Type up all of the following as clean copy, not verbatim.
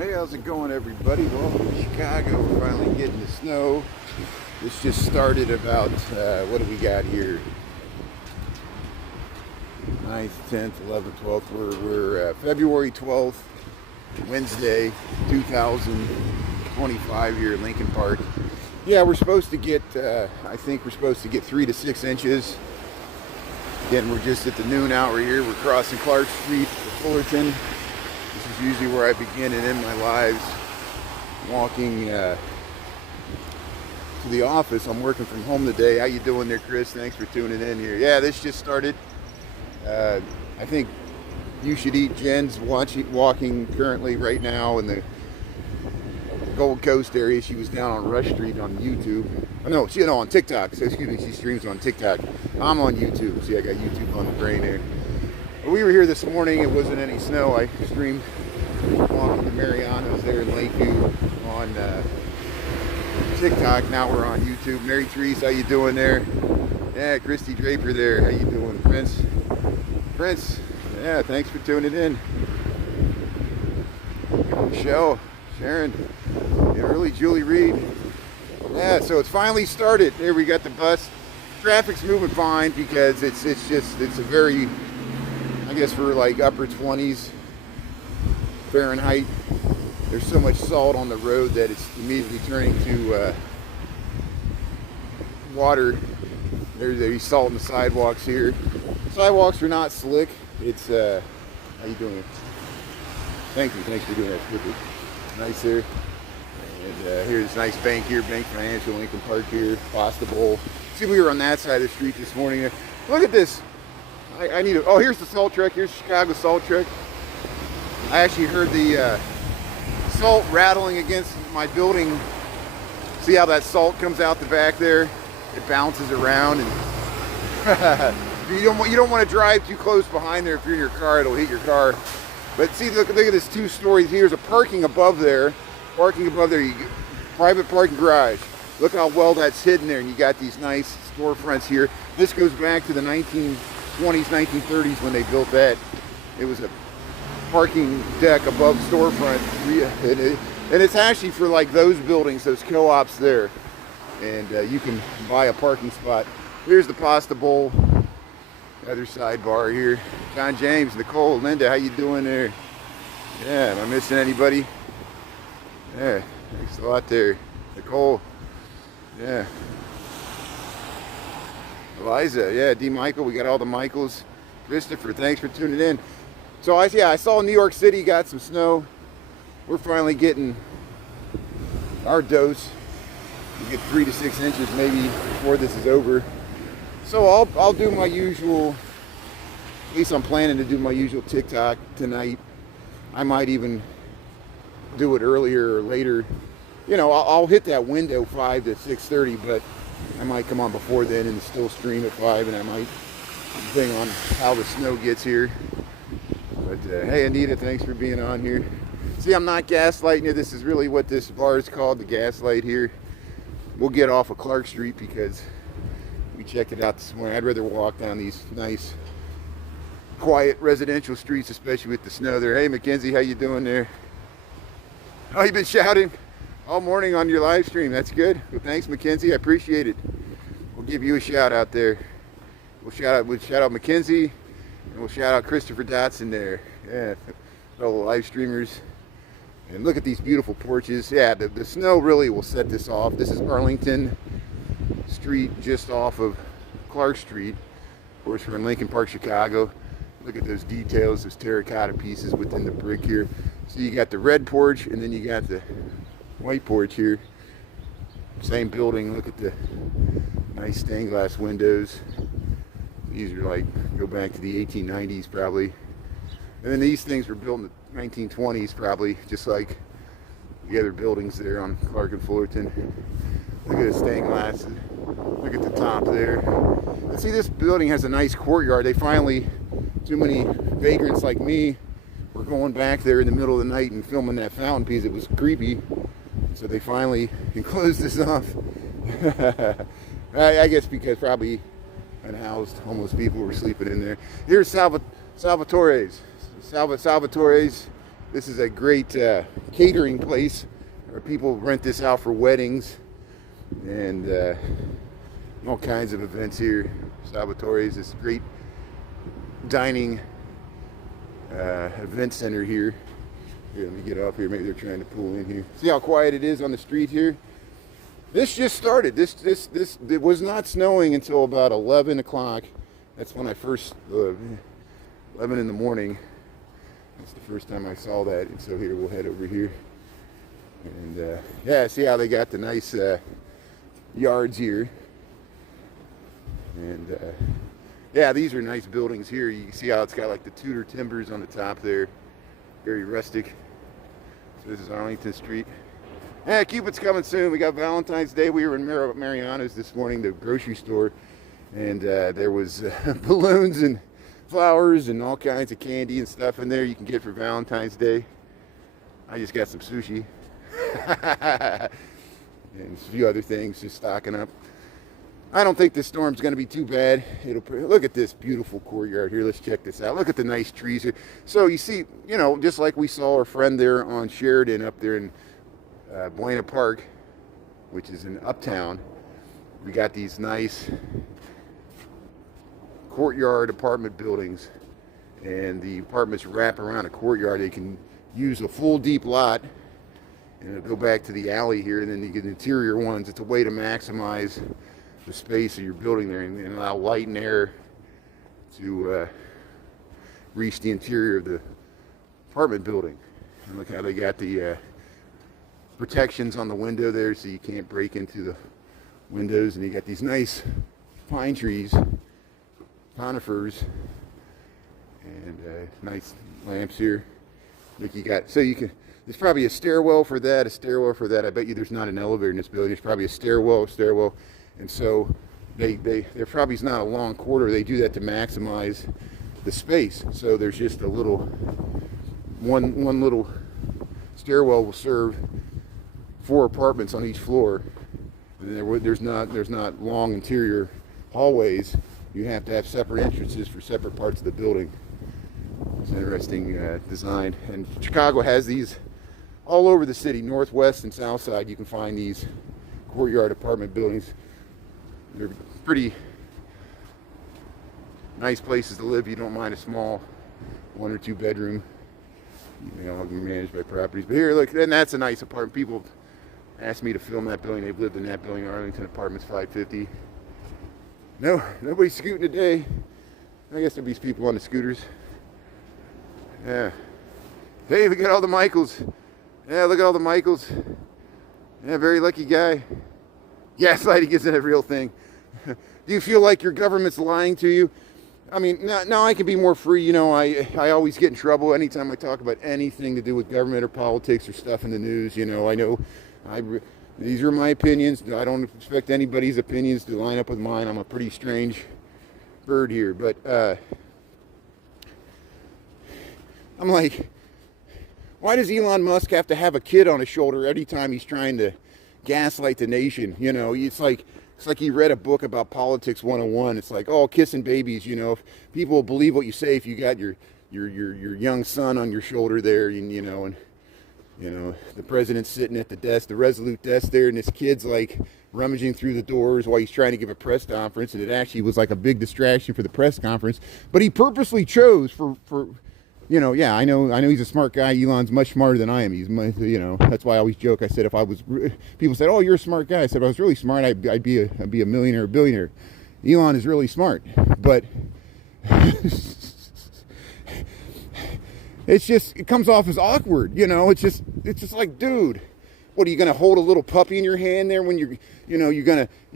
Hey, how's it going, everybody? Welcome to Chicago. We're finally getting the snow. This just started about, what do we got here? 9th, 10th, 11th, 12th. We're February 12th, Wednesday, 2025 here in Lincoln Park. Yeah, we're supposed to get, I think we're supposed to get 3 to 6 inches. Again, we're just at the noon hour here. We're crossing Clark Street to Fullerton. This is usually where I begin and end my lives. Walking to the office. I'm working from home today. How you doing there, Chris? Thanks for tuning in here. Yeah, this just started. I think You Should Eat Jen's walking currently right now in the Gold Coast area. She was down on Rush Street on YouTube. Oh, no, on TikTok. So, excuse me, she streams on TikTok. I'm on YouTube. See, I got YouTube on the brain there. We were here this morning. It wasn't any snow. I streamed walking to Mariano's there in Lakeview on TikTok. Now we're on YouTube. Mary Therese, how you doing there? Yeah, Christy Draper there. How you doing, Prince? Yeah, thanks for tuning in. Michelle, Sharon, early Julie Reed. Yeah, so it's finally started. There we got the bus. Traffic's moving fine because it's a very, I guess we're like upper 20s Fahrenheit. There's so much salt on the road that it's immediately turning to water. There's salt in the sidewalks here. Sidewalks are not slick. It's how you doing? Thanks for doing that. Nice there. And here's this nice bank here, Bank Financial, Lincoln Park here, Pasta Bowl. See, we were on that side of the street this morning. Look at this. I need oh, here's the salt truck. Here's the Chicago salt truck. I actually heard the salt rattling against my building. See how that salt comes out the back there? It bounces around, and you don't want to drive too close behind there. If you're in your car, it'll hit your car. But see, look at this 2 stories. Here's a parking above there. You get private parking garage. Look how well that's hidden there, and you got these nice storefronts here. This goes back to the 1920s, 1930s when they built that. It was a parking deck above storefront, and it's actually for like those buildings, those co-ops there. And you can buy a parking spot. Here's the Pasta Bowl. Other sidebar here. John James, Nicole, Linda, how you doing there? Yeah, am I missing anybody? Yeah, thanks a lot there. Nicole. Yeah. Eliza, yeah, D. Michael, we got all the Michaels. Christopher, thanks for tuning in. So I saw New York City got some snow. We're finally getting our dose. We get 3 to 6 inches maybe before this is over. So I'll do my usual, at least I'm planning to do my usual TikTok tonight. I might even do it earlier or later. You know, I'll hit that window 5 to 6:30, but I might come on before then and still stream at 5, and I might thing on how the snow gets here. But hey, Anita, thanks for being on here. See, I'm not gaslighting you. This is really what this bar is called, the Gaslight here. We'll get off of Clark Street because we checked it out this morning. I'd rather walk down these nice, quiet residential streets, especially with the snow there. Hey, Mackenzie, how you doing there? Oh, you've been shouting all morning on your live stream. That's good. Well, thanks, Mackenzie. I appreciate it. We'll give you a shout out there. We'll shout out Mackenzie, and we'll shout out Christopher Dotson there. Yeah, fellow live streamers. And look at these beautiful porches. Yeah, the snow really will set this off. This is Arlington Street, just off of Clark Street. Of course, we're in Lincoln Park, Chicago. Look at those details, those terracotta pieces within the brick here. So you got the red porch, and then you got the white porch here. Same building. Look at the nice stained glass windows. These are like, go back to the 1890s probably. And then these things were built in the 1920s probably, just like the other buildings there on Clark and Fullerton. Look at the stained glass. Look at the top there. And see, this building has a nice courtyard. They finally, too many vagrants like me were going back there in the middle of the night and filming that fountain piece. It was creepy. So they finally enclosed this off. I guess because probably unhoused homeless people were sleeping in there. Here's Salvatore's. This is a great catering place where people rent this out for weddings and all kinds of events here. Salvatore's this great dining event center here. Here, let me get off here. Maybe they're trying to pull in here. See how quiet it is on the street here? This just started. It was not snowing until about 11 o'clock. That's when I first, 11 in the morning. That's the first time I saw that. And so here, we'll head over here. And yeah, see how they got the nice yards here. And yeah, these are nice buildings here. You can see how it's got like the Tudor timbers on the top there. Very rustic. So this is Arlington Street. Yeah, Cupid's coming soon. We got Valentine's Day. We were in Mariano's this morning, the grocery store, and there was balloons and flowers and all kinds of candy and stuff in there you can get for Valentine's Day. I just got some sushi and a few other things, just stocking up. I don't think this storm's going to be too bad. Look at this beautiful courtyard here. Let's check this out. Look at the nice trees here. So you see, you know, just like we saw our friend there on Sheridan up there in Buena Park, which is in Uptown, we got these nice courtyard apartment buildings, and the apartments wrap around a courtyard. They can use a full deep lot, and it'll go back to the alley here, and then you get interior ones. It's a way to maximize the space of your building there and allow light and air to reach the interior of the apartment building. And look how they got the protections on the window there so you can't break into the windows, and you got these nice pine trees, conifers, and nice lamps here. Look, you got, so you can, there's probably a stairwell for that, a stairwell for that. I bet you there's not an elevator in this building. There's probably a stairwell, and so there probably is not a long corridor. They do that to maximize the space. So there's just a little, one little stairwell will serve 4 apartments on each floor. And there's not long interior hallways. You have to have separate entrances for separate parts of the building. It's an interesting design. And Chicago has these all over the city, northwest and south side. You can find these courtyard apartment buildings. They're pretty nice places to live. You don't mind a small 1 or 2 bedroom. You know, managed by properties. But here, look, and that's a nice apartment. People asked me to film that building. They've lived in that building, Arlington Apartments 550. No, nobody's scooting today. I guess there'll be people on the scooters. Yeah. Hey, we got all the Michaels. Yeah, look at all the Michaels. Yeah, very lucky guy. Gaslighting isn't a real thing. Do you feel like your government's lying to you? I mean, now I can be more free. You know, I always get in trouble anytime I talk about anything to do with government or politics or stuff in the news. You know, I know these are my opinions. I don't expect anybody's opinions to line up with mine. I'm a pretty strange bird here. But I'm like, why does Elon Musk have to have a kid on his shoulder every time he's trying to gaslight the nation? You know, it's like he read a book about politics 101. It's like, oh, kissing babies, you know, if people will believe what you say if you got your young son on your shoulder there, and you know, the president's sitting at the desk, the Resolute desk there, and this kid's like rummaging through the doors while he's trying to give a press conference, and it actually was like a big distraction for the press conference. But he purposely chose for you know, yeah, I know he's a smart guy. Elon's much smarter than I am. He's, you know, that's why I always joke. I said if I was, people said, oh, you're a smart guy. I said if I was really smart, I'd be a millionaire or billionaire. Elon is really smart, but it comes off as awkward. You know, it's just like, dude, what are you gonna hold a little puppy in your hand there when you're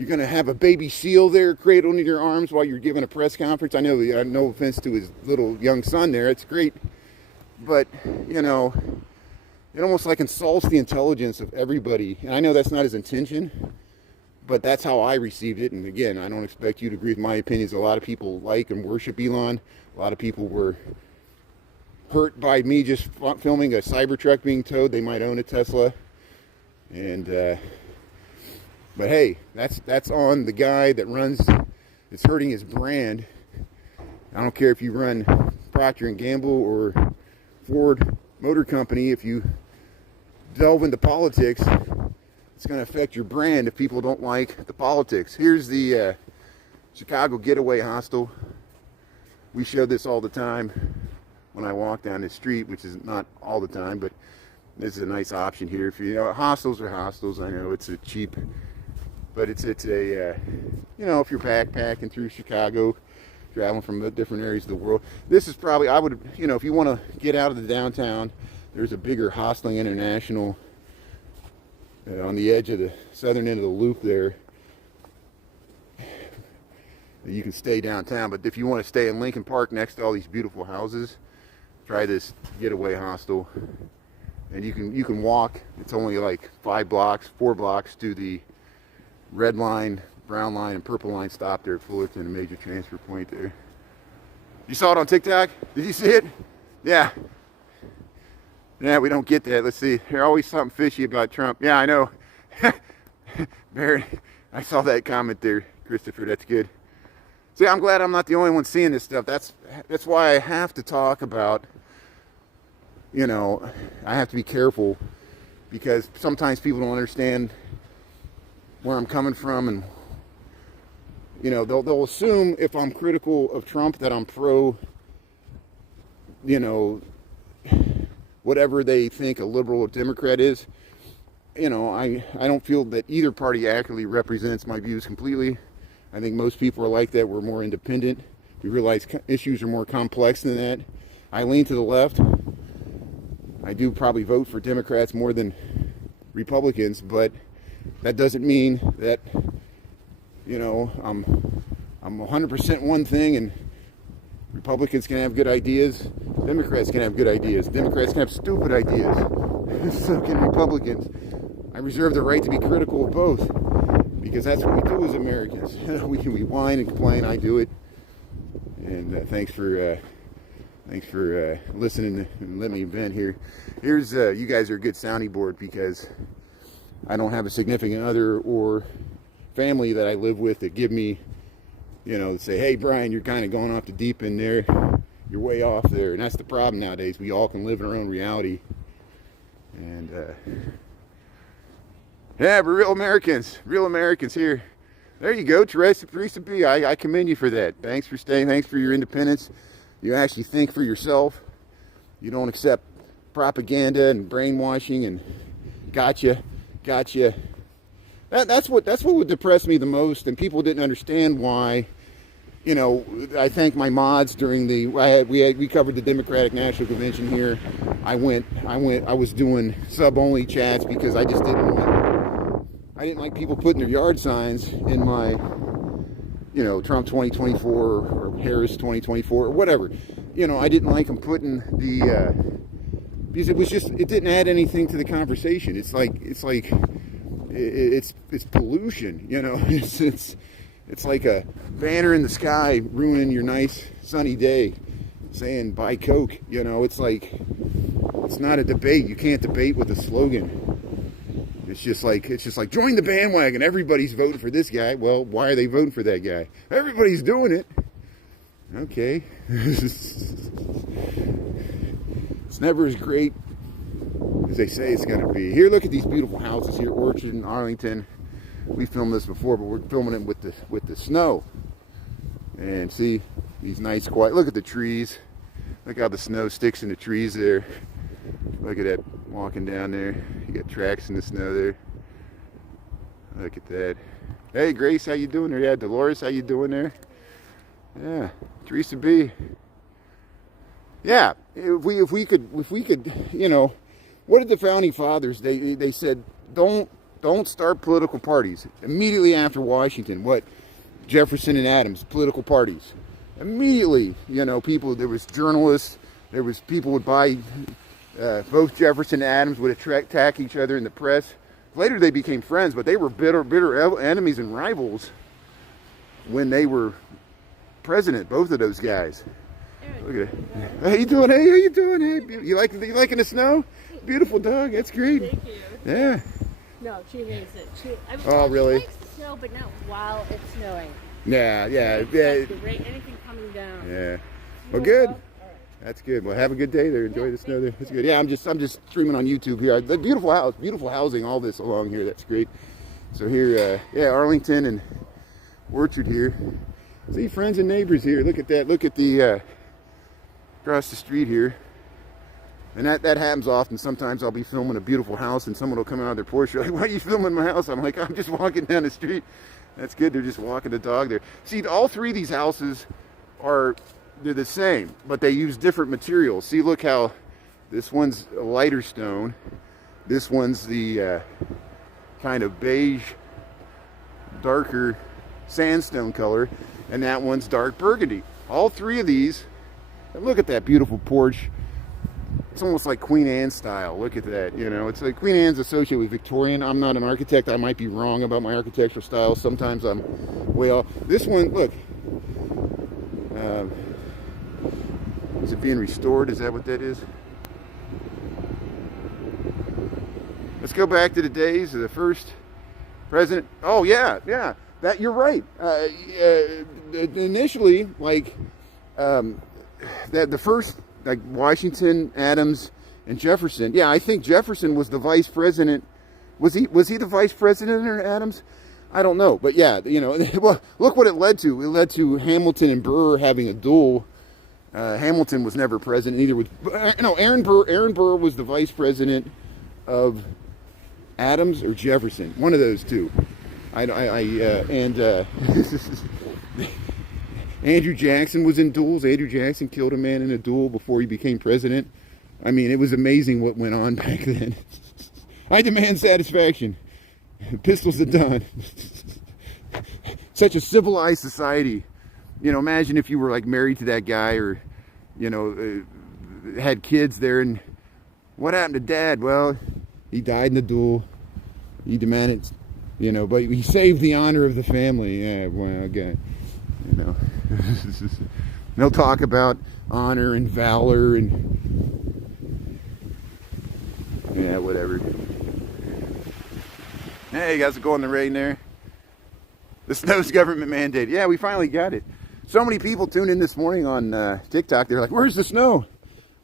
gonna have a baby seal there cradled in your arms while you're giving a press conference? I know, no offense to his little young son there, it's great, but you know, it almost like insults the intelligence of everybody. And I know that's not his intention, but that's how I received it. And again, I don't expect you to agree with my opinions. A lot of people like and worship Elon. A lot of people were hurt by me just filming a Cybertruck being towed. They might own a Tesla. And but hey, that's on the guy that runs, it's hurting his brand. I don't care if you run Procter & Gamble or Ford motor company, if you delve into politics, it's going to affect your brand if people don't like the politics. Here's the Chicago Getaway Hostel. We show this all the time when I walk down the street, which is not all the time, but this is a nice option here. If you know, hostels are hostels. I know it's a cheap, but it's a you know, if you're backpacking through Chicago, traveling from the different areas of the world, this is probably, I would, you know, if you want to get out of the downtown, there's a bigger Hosteling International on the edge of the southern end of the loop there. You can stay downtown, but if you want to stay in Lincoln Park next to all these beautiful houses, try this Getaway Hostel. And you can walk. It's only like 4 blocks to the red line, brown line, and purple line stop there at Fullerton, a major transfer point there. You saw it on TikTok? Did you see it? Yeah. Yeah, we don't get that. Let's see. There's always something fishy about Trump. Yeah, I know. Barry, I saw that comment there, Christopher. That's good. See, I'm glad I'm not the only one seeing this stuff. That's why I have to talk about, you know, I have to be careful, because sometimes people don't understand where I'm coming from, and you know, they'll assume if I'm critical of Trump that I'm pro, you know, whatever they think a liberal or Democrat is. You know, I don't feel that either party accurately represents my views completely. I think most people are like that. We're more independent. We realize issues are more complex than that. I lean to the left. I do probably vote for Democrats more than Republicans, but that doesn't mean that, you know, I'm 100% one thing and Republicans can have good ideas, Democrats can have good ideas, Democrats can have stupid ideas, so can Republicans. I reserve the right to be critical of both, because that's what we do as Americans. we whine and complain. I do it. And thanks for listening and letting me vent here. Here's you guys are a good sounding board, because I don't have a significant other or family that I live with that give me, you know, say, hey Brian, you're kind of going off the deep end there. You're way off there. And that's the problem nowadays. We all can live in our own reality. And yeah, we're real Americans here. There you go, Teresa B. I commend you for that. Thanks for staying. Thanks for your independence. You actually think for yourself. You don't accept propaganda and brainwashing and gotcha. That's what would depress me the most. And people didn't understand why. You know, I thank my mods during the we covered the Democratic National Convention here. I was doing sub-only chats because I just didn't like people putting their yard signs in my, you know, Trump 2024 or Harris 2024 or whatever. You know, I didn't like them putting the because it didn't add anything to the conversation. It's pollution. You know, it's like a banner in the sky ruining your nice sunny day, saying buy Coke. You know, it's not a debate. You can't debate with a slogan. It's just like join the bandwagon. Everybody's voting for this guy. Well, why are they voting for that guy? Everybody's doing it. Okay. It's never as great as they say it's going to be. Here, look at these beautiful houses here, Orchard and Arlington. We filmed this before, but we're filming it with the snow. And see these nice quiet. Look at the trees. Look how the snow sticks in the trees there. Look at that walking down there. You got tracks in the snow there. Look at that. Hey Grace, how you doing there? Yeah, Dolores, how you doing there? Yeah, Teresa B. Yeah, if we could, you know, what did the founding fathers? They said don't start political parties. Immediately after Washington, what? Jefferson and Adams, political parties. Immediately, you know, there was journalists, there was people would buy. Both Jefferson and Adams would attack each other in the press. Later they became friends, but they were bitter enemies and rivals when they were president, both of those guys. Look at it. How you doing? Hey, how you doing? Hey, you liking the snow? Beautiful dog. That's great. Thank you. Yeah. No, she hates it. Oh, really? She likes the snow, but not while it's snowing. Yeah. Anything coming down. Yeah. Well, good. That's good. Well, have a good day there. Enjoy the snow there. That's good. Yeah, I'm just streaming on YouTube here. The beautiful house, beautiful housing, all this along here. That's great. So here, yeah, Arlington and Orchard here. See friends and neighbors here. Look at that. Look at the across the street here. And that happens often. Sometimes I'll be filming a beautiful house and someone will come out of their porch. Like, why are you filming my house? I'm like, I'm just walking down the street. That's good. They're just walking the dog there. See, all three of these houses they're the same, but they use different materials. See, look how this one's a lighter stone. This one's the kind of beige, darker sandstone color, and that one's dark burgundy. All three of these, and look at that beautiful porch. It's almost like Queen Anne style. Look at that, you know. It's like Queen Anne's associated with Victorian. I'm not an architect. I might be wrong about my architectural style. Sometimes I'm way off. This one, look. Is it being restored? Is that what that is? Let's go back to the days of the first president. Oh yeah, yeah. That you're right. Initially, like the first, like Washington, Adams, and Jefferson. Yeah, I think Jefferson was the vice president. Was he the vice president or Adams? I don't know, but yeah, you know. Well, look what it led to. It led to Hamilton and Burr having a duel. Hamilton was never president. Neither was Aaron Burr. Aaron Burr was the vice president of Adams or Jefferson. One of those two. Andrew Jackson was in duels. Andrew Jackson killed a man in a duel before he became president. I mean, it was amazing what went on back then. I demand satisfaction. Pistols at dawn. Such a civilized society. You know, imagine if you were like married to that guy, or, you know, had kids there, and what happened to Dad? Well, he died in the duel. He demanded, you know, but he saved the honor of the family. Yeah, well, okay. You know, they'll talk about honor and valor and, yeah, whatever. Hey, you guys are going in the rain there. The snow's government mandated. Yeah, we finally got it. So many people tuned in this morning on TikTok. They're like, where's the snow?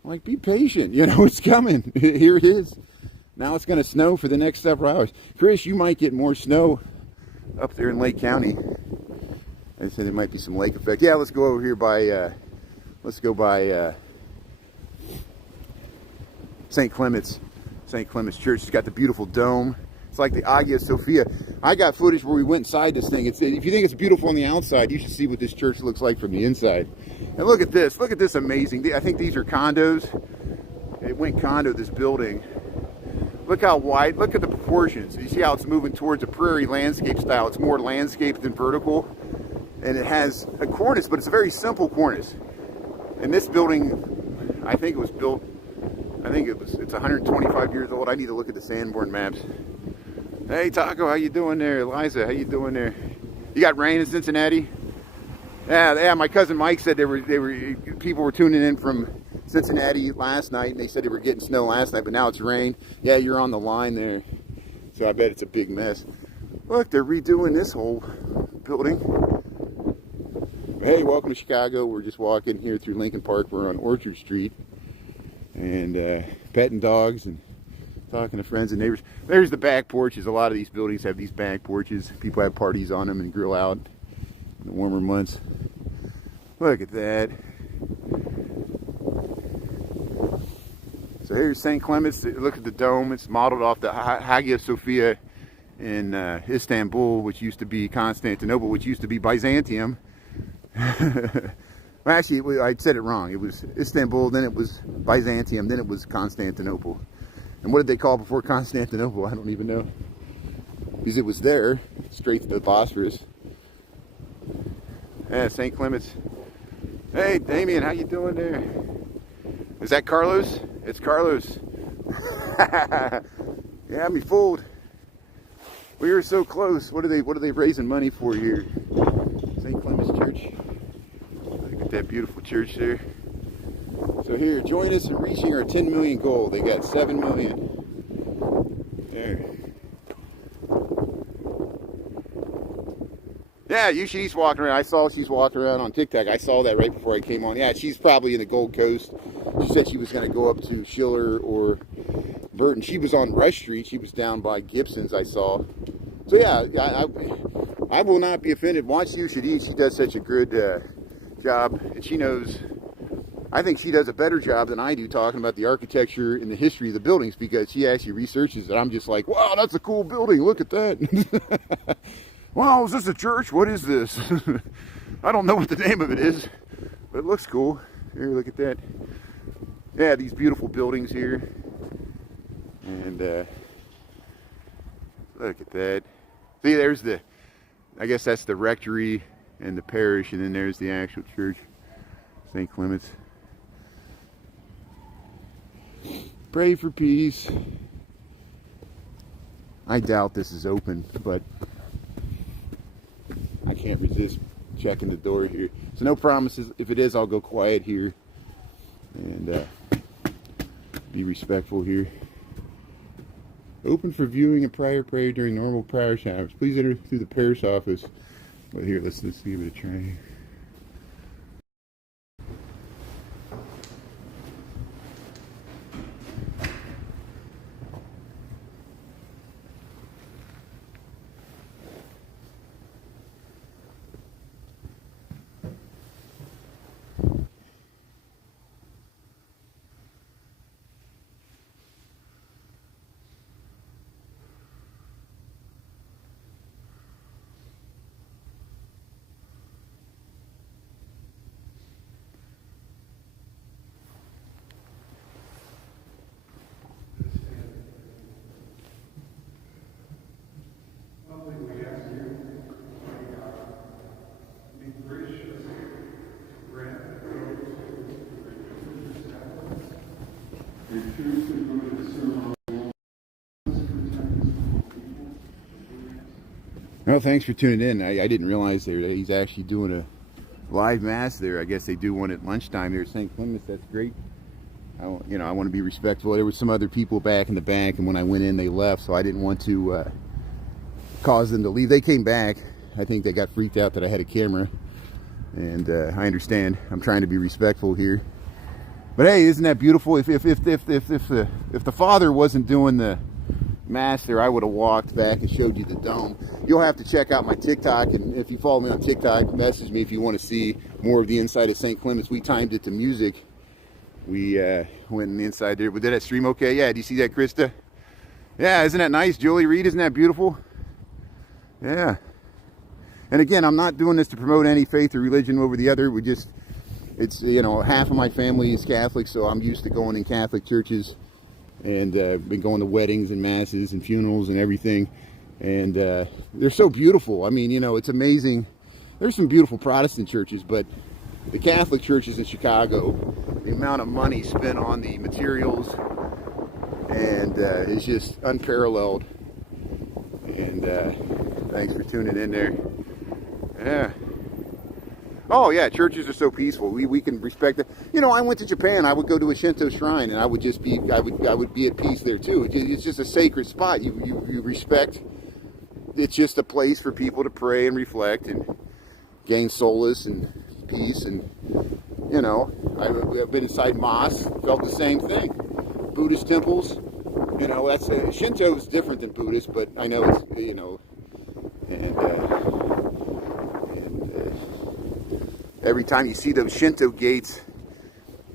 I'm like, be patient. You know, it's coming. Here it is. Now it's going to snow for the next several hours. Chris, you might get more snow up there in Lake County. I said there might be some lake effect. Yeah, let's go over here by, St. Clement's Church. It's got the beautiful dome. It's like the Hagia Sophia. I got footage where we went inside this thing. If you think it's beautiful on the outside, you should see what this church looks like from the inside. And look at this. Look at this amazing. I think these are condos. It went condo, this building. Look how wide. Look at the proportions. You see how it's moving towards a prairie landscape style. It's more landscape than vertical. And it has a cornice, but it's a very simple cornice. And this building, I think it was built, it's 125 years old. I need to look at the Sanborn maps. Hey Taco, how you doing there? Eliza, how you doing there? You got rain in Cincinnati? Yeah. My cousin Mike said people were tuning in from Cincinnati last night, and they said they were getting snow last night, but now it's rain. Yeah, you're on the line there, so I bet it's a big mess. Look, they're redoing this whole building. Hey, welcome to Chicago. We're just walking here through Lincoln Park. We're on Orchard Street, and petting dogs and talking to friends and neighbors. There's the back porches. A lot of these buildings have these back porches. People have parties on them and grill out in the warmer months. Look at that. So here's St. Clement's. Look at the dome. It's modeled off the Hagia Sophia in Istanbul, which used to be Constantinople, which used to be Byzantium. Well, actually, I said it wrong. It was Istanbul, then it was Byzantium, then it was Constantinople. And what did they call before Constantinople? I don't even know. Because it was there, straight to the Bosphorus. Yeah, St. Clement's. Hey, Damien, how you doing there? Is that Carlos? It's Carlos. You had me fooled. We were so close. What are they raising money for here? St. Clement's Church. Look at that beautiful church there. So here, join us in reaching our 10 million goal. They got 7 million. There. Yeah, she's walking around. I saw she's walking around on TikTok. I saw that right before I came on. Yeah, she's probably in the Gold Coast. She said she was going to go up to Schiller or Burton. She was on Rush Street. She was down by Gibson's, I saw. So yeah, I will not be offended. Watch You Should Eat. She does such a good job, and she knows. I think she does a better job than I do talking about the architecture and the history of the buildings, because she actually researches it. I'm just like, wow, that's a cool building. Look at that. Wow, is this a church? What is this? I don't know what the name of it is, but it looks cool. Here, look at that. Yeah, these beautiful buildings here. And look at that. See, there's the, I guess that's the rectory and the parish, and then there's the actual church, St. Clement's. Pray for peace. I doubt this is open, but I can't resist checking the door here. So no promises. If it is, I'll go quiet here and be respectful here. Open for viewing and prior prayer during normal parish hours. Please enter through the parish office. Well, here, let's give it a try. Well, thanks for tuning in. I didn't realize that he's actually doing a live mass there. I guess they do one at lunchtime there at St. Clement's. That's great. I want to be respectful. There were some other people back in the back, and when I went in, they left, so I didn't want to cause them to leave. They came back. I think they got freaked out that I had a camera, and I understand. I'm trying to be respectful here. But hey, isn't that beautiful? If the Father wasn't doing the mass there, I would have walked back and showed you the dome. You'll have to check out my TikTok, and if you follow me on TikTok, message me if you want to see more of the inside of St. Clement's. We timed it to music. We went in the inside there. But did that stream okay? Yeah, do you see that, Krista? Yeah, isn't that nice? Julie Reed, isn't that beautiful? Yeah. And again, I'm not doing this to promote any faith or religion over the other. It's, half of my family is Catholic, so I'm used to going in Catholic churches, and been going to weddings and masses and funerals and everything. And they're so beautiful. I mean, it's amazing. There's some beautiful Protestant churches, but the Catholic churches in Chicago, the amount of money spent on the materials and is just unparalleled. And thanks for tuning in there. Yeah. Oh yeah, churches are so peaceful. We can respect it. I went to Japan. I would go to a Shinto shrine, and I would be at peace there too. It's just a sacred spot. You respect. It's just a place for people to pray and reflect and gain solace and peace. And I've been inside mosques, felt the same thing. Buddhist temples. That's Shinto is different than Buddhist, but I know it's every time you see those Shinto gates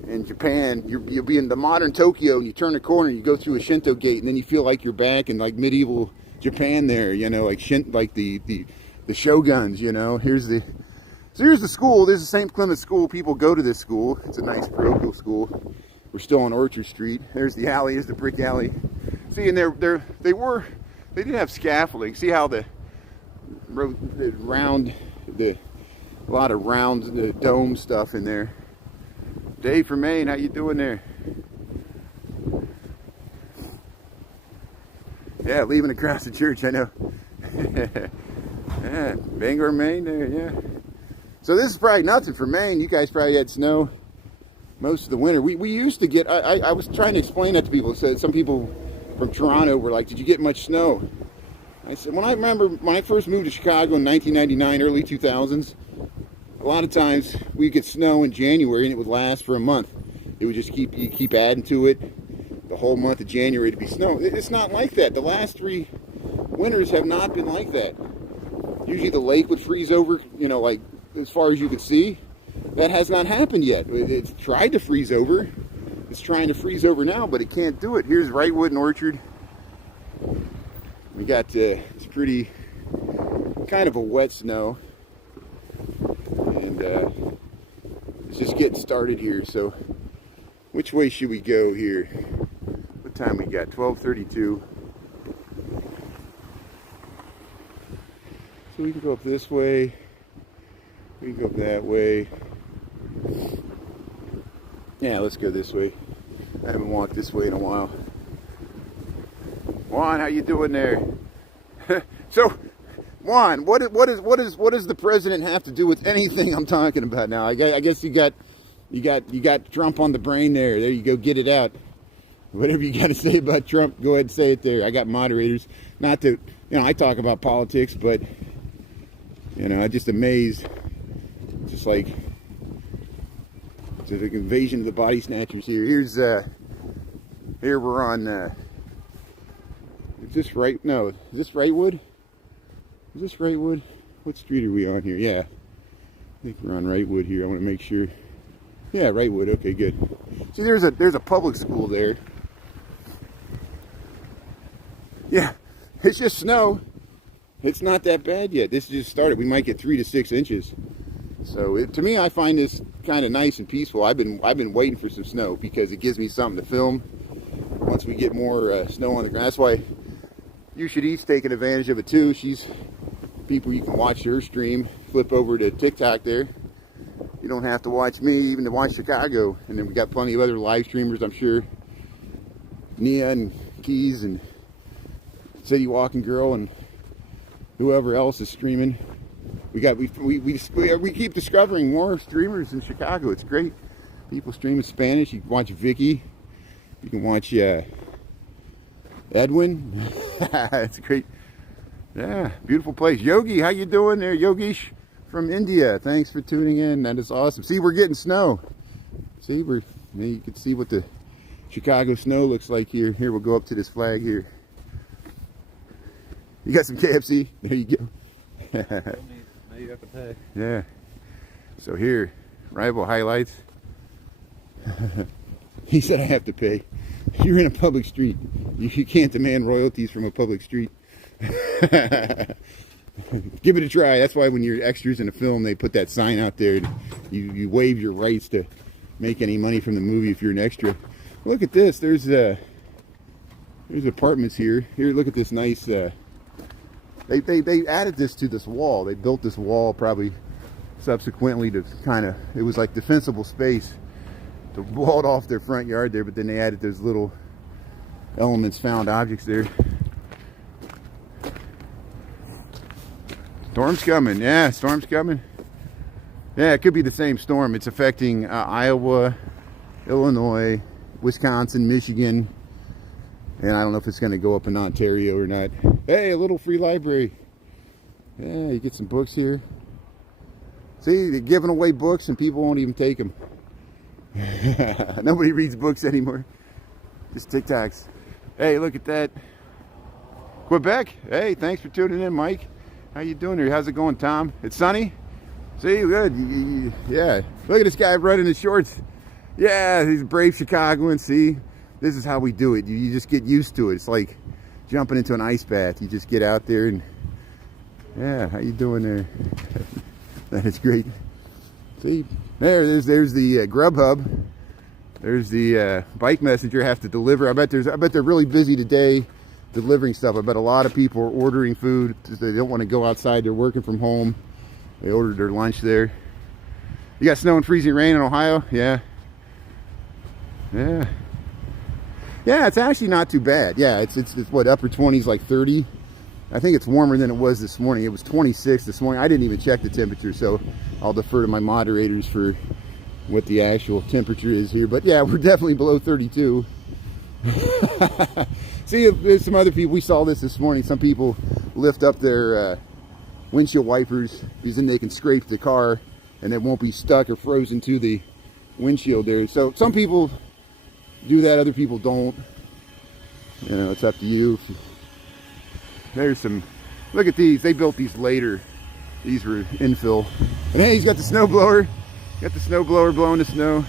in Japan, you'll be in the modern Tokyo, and you turn a corner, you go through a Shinto gate, and then you feel like you're back in like medieval Japan there, like the shoguns, Here's the school. There's the St. Clement School. People go to this school. It's a nice parochial school. We're still on Orchard Street. There's the alley. Is the brick alley. See, and they didn't have scaffolding. See how a lot of round dome stuff in there. Dave from Maine, how you doing there? Yeah, leaving across the church, I know. Yeah, Bangor, Maine there, yeah. So this is probably nothing for Maine. You guys probably had snow most of the winter. We used to get, I was trying to explain that to people. So some people from Toronto were like, did you get much snow? I said, when I first moved to Chicago in 1999, early 2000s, a lot of times we'd get snow in January and it would last for a month. it would just keep adding to it the whole month of January to be snow. It's not like that. The last 3 winters have not been like that. Usually the lake would freeze over, you know, like as far as you could see. That has not happened yet. It's tried to freeze over. It's trying to freeze over now, but it can't do it. Here's Wrightwood and Orchard. We got it's pretty kind of a wet snow, and it's just getting started here. So which way should we go here? What time we got? 12:32. So we can go up this way, we can go up that way. Yeah, let's go this way. I haven't walked this way in a while. Juan, how you doing there? So, Juan, what does the president have to do with anything I'm talking about now? I guess you got Trump on the brain there. There you go, get it out. Whatever you got to say about Trump, go ahead and say it there. I got moderators. Not to, you know, I talk about politics, but you know, I'm just amazed. Just like it's an invasion of the body snatchers here. Here we're on. Is this right? No, is this Wrightwood? Is this Wrightwood? What street are we on here? Yeah, I think we're on Wrightwood here. I want to make sure. Yeah, Wrightwood. Okay, good. See, there's a public school there. Yeah, it's just snow. It's not that bad yet. This just started. We might get 3 to 6 inches. So to me, I find this kind of nice and peaceful. I've been waiting for some snow because it gives me something to film once we get more snow on the ground. That's why you should each take advantage of it too. She's people you can watch her stream. Flip over to TikTok there. You don't have to watch me even to watch Chicago. And then we got plenty of other live streamers, I'm sure. Nia and Keys and City Walking Girl and whoever else is streaming. We keep discovering more streamers in Chicago. It's great. People stream in Spanish. You can watch Vicky. You can watch Edwin. It's great. Yeah, beautiful place. Yogi, how you doing there? Yogesh from India. Thanks for tuning in. That is awesome. See, we're getting snow. See, you can see what the Chicago snow looks like here. Here, we'll go up to this flag here. You got some KFC? There you go. Now you have to pay. Yeah. So here, rival highlights. He said I have to pay. You're in a public street. You can't demand royalties from a public street. Give it a try. That's why when you're extras in a film, they put that sign out there. You waive your rights to make any money from the movie if you're an extra. Look at this. There's apartments here. Here, look at this nice. They added this to this wall. They built this wall probably subsequently to kind of, it was like defensible space to wall off their front yard there, but then they added those little elements, found objects there. Storm's coming. Yeah, storm's coming. Yeah, it could be the same storm. It's affecting Iowa, Illinois, Wisconsin, Michigan, and I don't know if it's going to go up in Ontario or not. Hey, a little free library. Yeah, you get some books here. See, they're giving away books and people won't even take them. Nobody reads books anymore. Just TikToks. Hey, look at that. Quebec. Hey, thanks for tuning in, Mike. How you doing there? How's it going, Tom? It's sunny? See, good. Yeah. Look at this guy running his shorts. Yeah, he's a brave Chicagoan. See, this is how we do it. You just get used to it. It's like jumping into an ice bath. You just get out there and, yeah, how you doing there? That is great. See, there's the Grubhub. There's the bike messenger have to deliver. I bet they're really busy today delivering stuff. I bet a lot of people are ordering food. They don't want to go outside. They're working from home. They ordered their lunch there. You got snow and freezing rain in Ohio? Yeah. Yeah. Yeah, it's actually not too bad. Yeah, it's what, upper 20s, like 30. I think it's warmer than it was this morning. It was 26 this morning. I didn't even check the temperature, so I'll defer to my moderators for what the actual temperature is here. But yeah, we're definitely below 32. See, there's some other people. We saw this morning. Some people lift up their windshield wipers because then they can scrape the car and it won't be stuck or frozen to the windshield there. So some people do that, other people don't. You know, it's up to you. There's some, look at these. They built these later. These were infill. And hey, he's got the snow blower. Got the snow blower blowing the snow.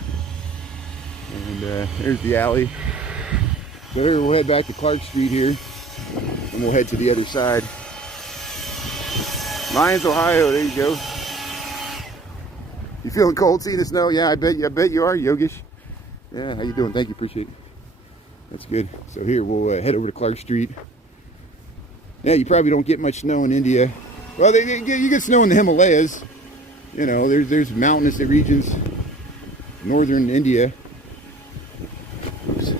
And there's the alley. So here we'll head back to Clark Street here. And we'll head to the other side. Lyons, Ohio, there you go. You feeling cold seeing the snow? Yeah, I bet you are, Yogesh. Yeah, how you doing? Thank you, appreciate it. That's good. So here we'll head over to Clark Street. Yeah, you probably don't get much snow in India. Well, you get snow in the Himalayas. You know, there's mountainous regions, northern India. Oops.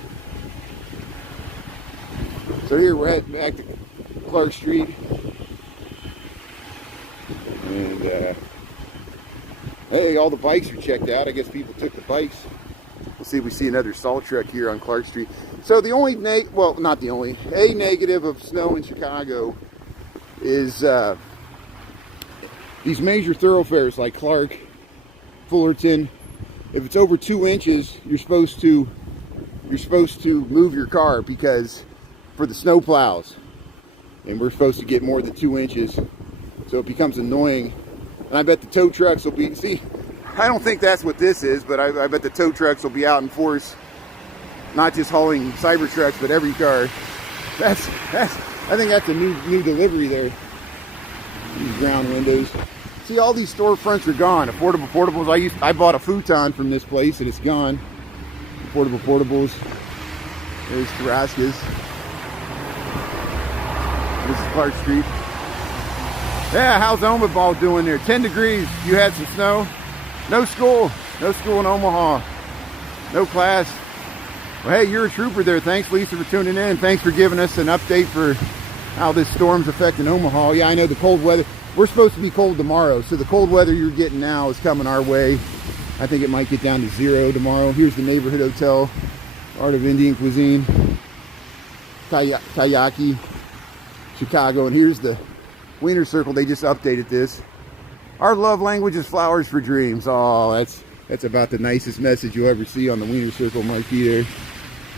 So here we're heading back to Clark Street. And hey, all the bikes are checked out. I guess people took the bikes. We'll see if we see another salt truck here on Clark Street. So the only, well, not the only, a negative of snow in Chicago is these major thoroughfares like Clark, Fullerton. If it's over 2 inches, you're supposed to move your car because for the snow plows, and we're supposed to get more than 2 inches, so it becomes annoying. And I bet the tow trucks will be, see, I don't think that's what this is, but I bet the tow trucks will be out in force, not just hauling cyber trucks, but every car. I think that's a new delivery there. These ground windows. See, all these storefronts are gone. Affordable portables. I bought a futon from this place and it's gone. Affordable portables. There's Carrasco's. This is Clark Street. Yeah, how's Omaha doing there? 10 degrees. You had some snow. No school. No school in Omaha. No class. Well, hey, you're a trooper there. Thanks, Lisa, for tuning in. Thanks for giving us an update for how this storm's affecting Omaha. Yeah, I know the cold weather. We're supposed to be cold tomorrow, so the cold weather you're getting now is coming our way. I think it might get down to 0 tomorrow. Here's the neighborhood hotel, Art of Indian Cuisine, Kayaki, Chicago, and here's the Wiener Circle. They just updated this. Our love language is flowers for dreams. Oh, that's about the nicest message you'll ever see on the Wiener Circle marquee there.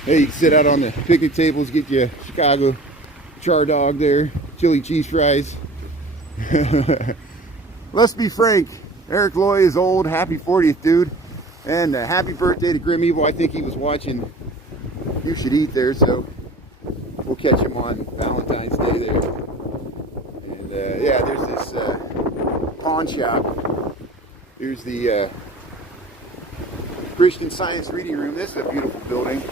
Hey, you can sit out on the picnic tables, get you a Chicago char dog there, chili cheese fries. Let's be frank, Eric Loy is old. Happy 40th, dude. And happy birthday to Grim Evil. I think he was watching You Should Eat there, so we'll catch him on Valentine's Day there. And yeah, there's this pawn shop. Here's the Christian Science Reading Room. This is a beautiful building.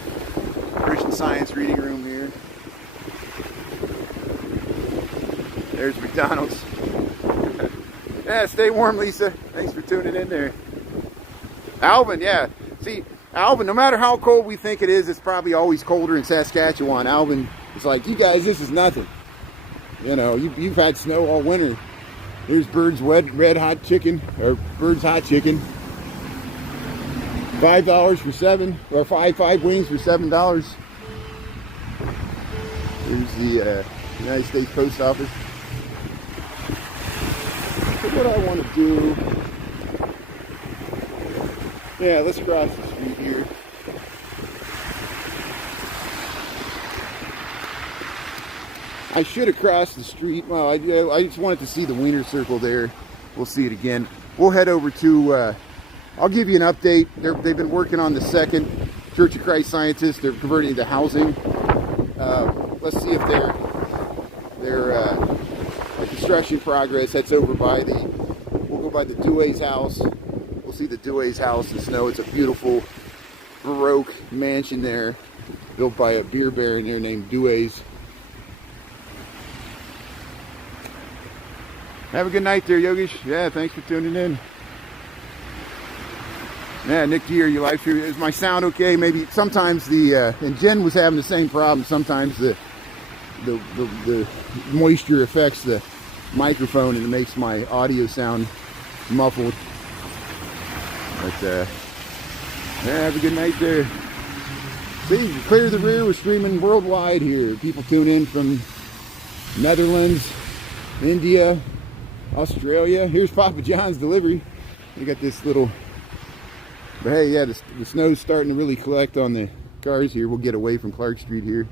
Christian Science Reading Room here. There's McDonald's. Yeah, stay warm, Lisa. Thanks for tuning in there. Alvin, yeah. See, Alvin, no matter how cold we think it is, it's probably always colder in Saskatchewan. Alvin is like, you guys, this is nothing. You know, you've had snow all winter. Here's Bird's Red Hot Chicken, or Bird's Hot Chicken. $5 for 7, or five wings for $7. Here's the United States Post Office. So what I want to do, yeah, let's cross the street here. I should have crossed the street. Well, I just wanted to see the Wiener Circle there. We'll see it again. We'll head over to, I'll give you an update. They've been working on the second Church of Christ Scientists. They're converting into housing. Let's see if their construction progress. That's over by we'll go by the Dewey's house. We'll see the Dewey's house in snow. It's a beautiful Baroque mansion there, built by a beer baron there named Dewey's. Have a good night there, Yogesh. Yeah, thanks for tuning in. Yeah, Nick Gear, you live here. Is my sound okay? Maybe sometimes and Jen was having the same problem. Sometimes the moisture affects the microphone and it makes my audio sound muffled. But yeah, have a good night there. See, Clear the Rear, we're streaming worldwide here. People tune in from Netherlands, India, Australia. Here's Papa John's delivery. We got this little But hey, yeah, the snow's starting to really collect on the cars here. We'll get away from Clark Street here.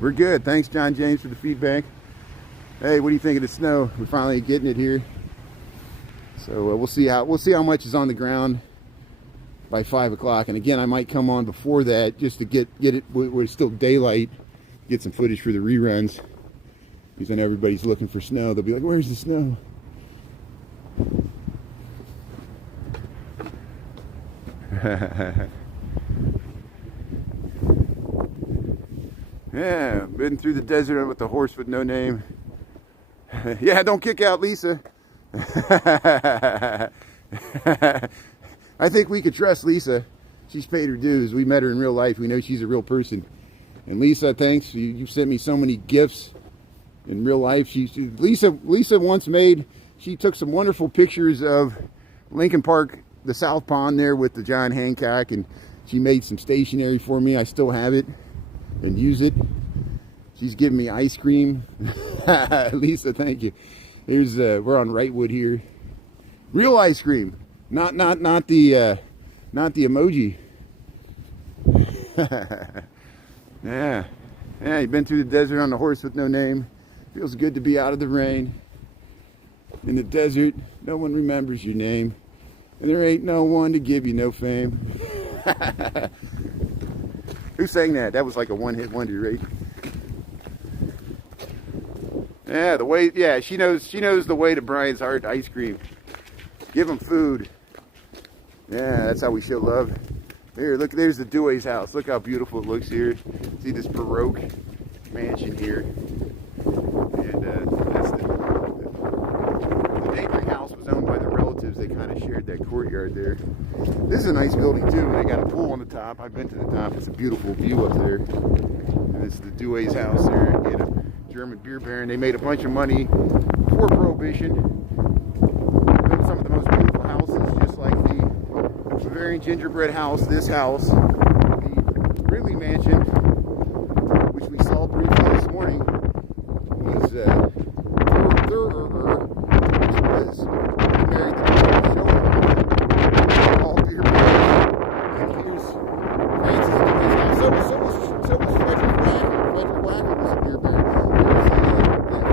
We're good. Thanks, John James, for the feedback. Hey, what do you think of the snow? We're finally getting it here. So we'll see how much is on the ground by 5 o'clock. And again, I might come on before that just to get it where it's still daylight, get some footage for the reruns. Because then everybody's looking for snow. They'll be like, "Where's the snow?" Yeah, been through the desert with the horse with no name. Yeah, don't kick out Lisa. I think we could trust Lisa. She's paid her dues. We met her in real life. We know she's a real person. And Lisa, thanks. You sent me so many gifts in real life. Lisa once she took some wonderful pictures of Lincoln Park, the South Pond there with the John Hancock, and she made some stationery for me. I still have it and use it. She's giving me ice cream. Lisa, thank you. Here's we're on Wrightwood here. Real ice cream, not the emoji. Yeah, you've been through the desert on a horse with no name. Feels good to be out of the rain. In the desert, no one remembers your name, and there ain't no one to give you no fame. Who sang that? That was like a one-hit wonder, right? Yeah, she knows the way to Brian's heart. Ice cream. Give him food. Yeah, that's how we show love. Here, look, there's the Dewey's house. Look how beautiful it looks here. See this Baroque mansion here. And that's the neighboring house was owned by the relatives. They kind of shared that courtyard there. This is a nice building too. They got a pool on the top. I've been to the top. It's a beautiful view up there. And this is the Dewey's house there. Get a German beer baron. They made a bunch of money before Prohibition. Built some of the most beautiful houses, just like the Bavarian gingerbread house. This house, the Ridley Mansion, which we saw briefly this morning, was thoroughfare, which was married to the show all beer barons. And here's Francis Dewey's house. So was Frederick Wacker. Frederick Wacker was a beer baron. Here's the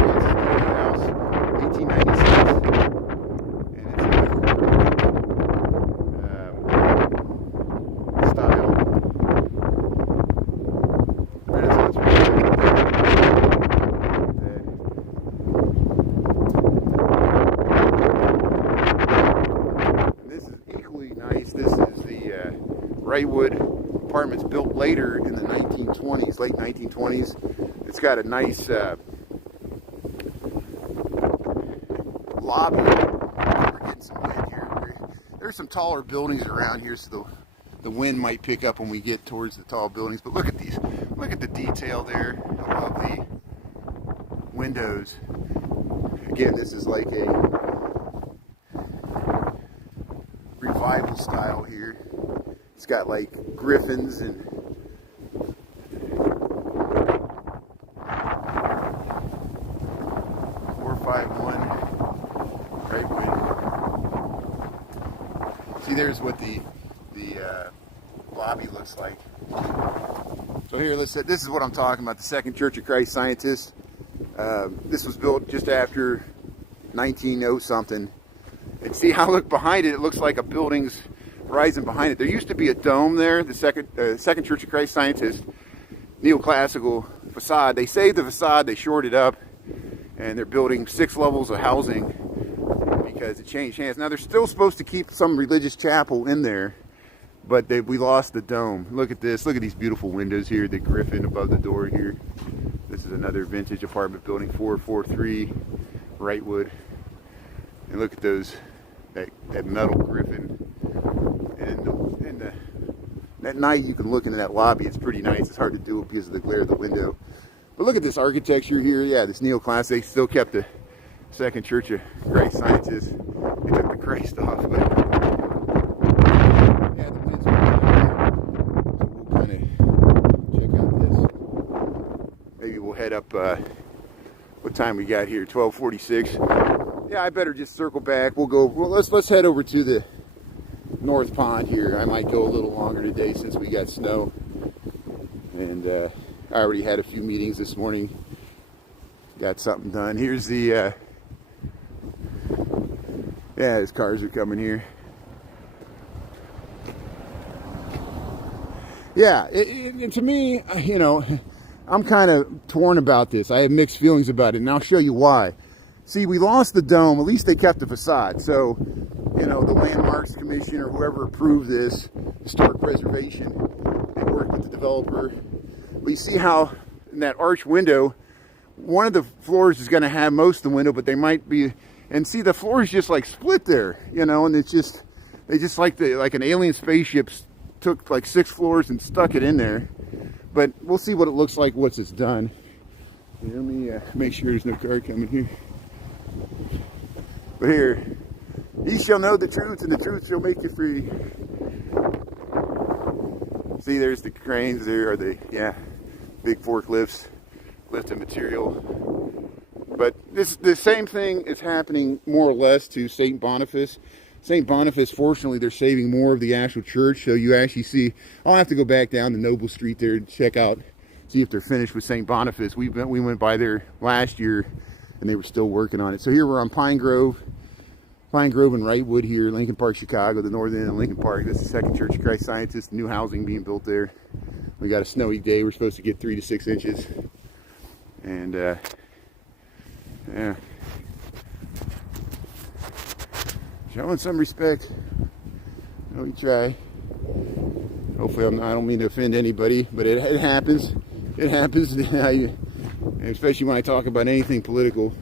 Francis Dewey house, 1896. And it's style. Renaissance. And this is equally nice. This is the Wrightwood apartments built later in the 1920s, late 1920s. It's got a nice lobby. We're getting some wind here. There's some taller buildings around here, so the wind might pick up when we get towards the tall buildings. But look at these. Look at the detail there above the windows. Again, this is like a revival style here. It's got like griffins and 451 Wrightwood. See, there's what the lobby looks like. So here, this is what I'm talking about, the Second Church of Christ Scientists. This was built just after 1900 something. And see how, look behind it, it looks like a building's rising behind it. There used to be a dome there, the Second Church of Christ Scientists, neoclassical facade. They saved the facade, they shored it up, and they're building 6 levels of housing because it changed hands. Now they're still supposed to keep some religious chapel in there, but we lost the dome. Look at this. Look at these beautiful windows here. The griffin above the door here. This is another vintage apartment building, 443 Wrightwood. And look at those, that metal griffin. And at night you can look into that lobby. It's pretty nice. It's hard to do it because of the glare of the window. But look at this architecture here. Yeah, this neoclassic. They still kept the Second Church of Christ Scientists. They took the Christ off, but yeah, the wind's blowing out there. So we'll kind of check out this. Maybe we'll head up. What time we got here? 12:46. Yeah, I better just circle back. We'll go. Well, let's head over to the North Pond here. I might go a little longer today since we got snow, and I already had a few meetings this morning. Got something done. Here's the yeah, his cars are coming here. Yeah, to me, you know, I'm kind of torn about this. I have mixed feelings about it, and I'll show you why. See, we lost the dome. At least they kept the facade. So, you know, the Landmarks Commission or whoever approved this, historic preservation, they worked with the developer. We see how in that arch window, one of the floors is going to have most of the window, but they might be, and see the floor is just like split there, you know, and it's just, they just like an alien spaceship took like 6 floors and stuck it in there. But we'll see what it looks like once it's done. Let me make sure there's no car coming here. But here, ye shall know the truth, and the truth shall make you free. See, there's the cranes. There are the, yeah, big forklifts lifting material. But the same thing is happening more or less to St. Boniface. St. Boniface, fortunately, they're saving more of the actual church. So you actually see, I'll have to go back down to Noble Street there and check out, see if they're finished with St. Boniface. We went by there last year, and they were still working on it. So here we're on Pine Grove and Wrightwood here, Lincoln Park, Chicago, the northern end of Lincoln Park. This is the Second Church of Christ Scientists, new housing being built there. We got a snowy day. We're supposed to get 3 to 6 inches. And, yeah. Showing some respect. We try. Hopefully I don't mean to offend anybody, but it happens. It happens. Especially when I talk about anything political.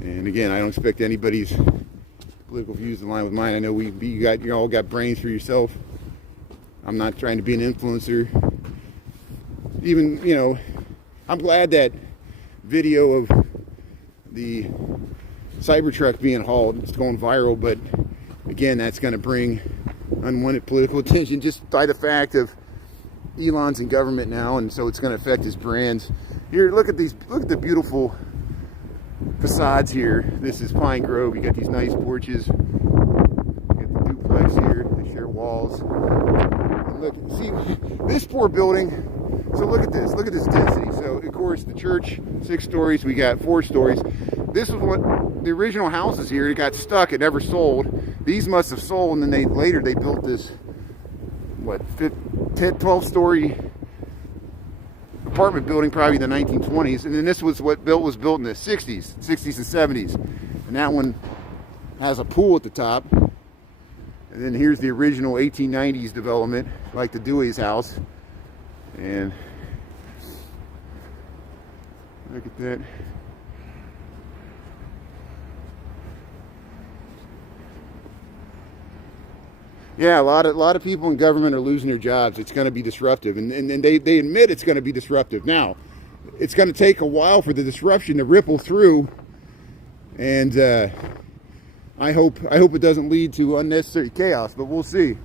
And again, I don't expect anybody's political views to align with mine. I know you all got brains for yourself. I'm not trying to be an influencer. Even, you know, I'm glad that video of the Cybertruck being hauled, it's going viral, but again, that's going to bring unwanted political attention just by the fact of Elon's in government now, and so it's going to affect his brands. Here, look at the beautiful facades here. This is Pine Grove. You got these nice porches. You got the duplex here. They share walls. And look, see this poor building. So look at this. Look at this density. So of course the church, 6 stories. We got 4 stories. This is what the original houses here. It got stuck. It never sold. These must have sold, and then later they built this, what, 12-story apartment building, probably in the 1920s. And then this was what was built in the 60s and 70s. And that one has a pool at the top. And then here's the original 1890s development, like the Dewey's house. And look at that. Yeah, a lot of people in government are losing their jobs. It's going to be disruptive, and they admit it's going to be disruptive. Now, it's going to take a while for the disruption to ripple through, and I hope it doesn't lead to unnecessary chaos. But we'll see.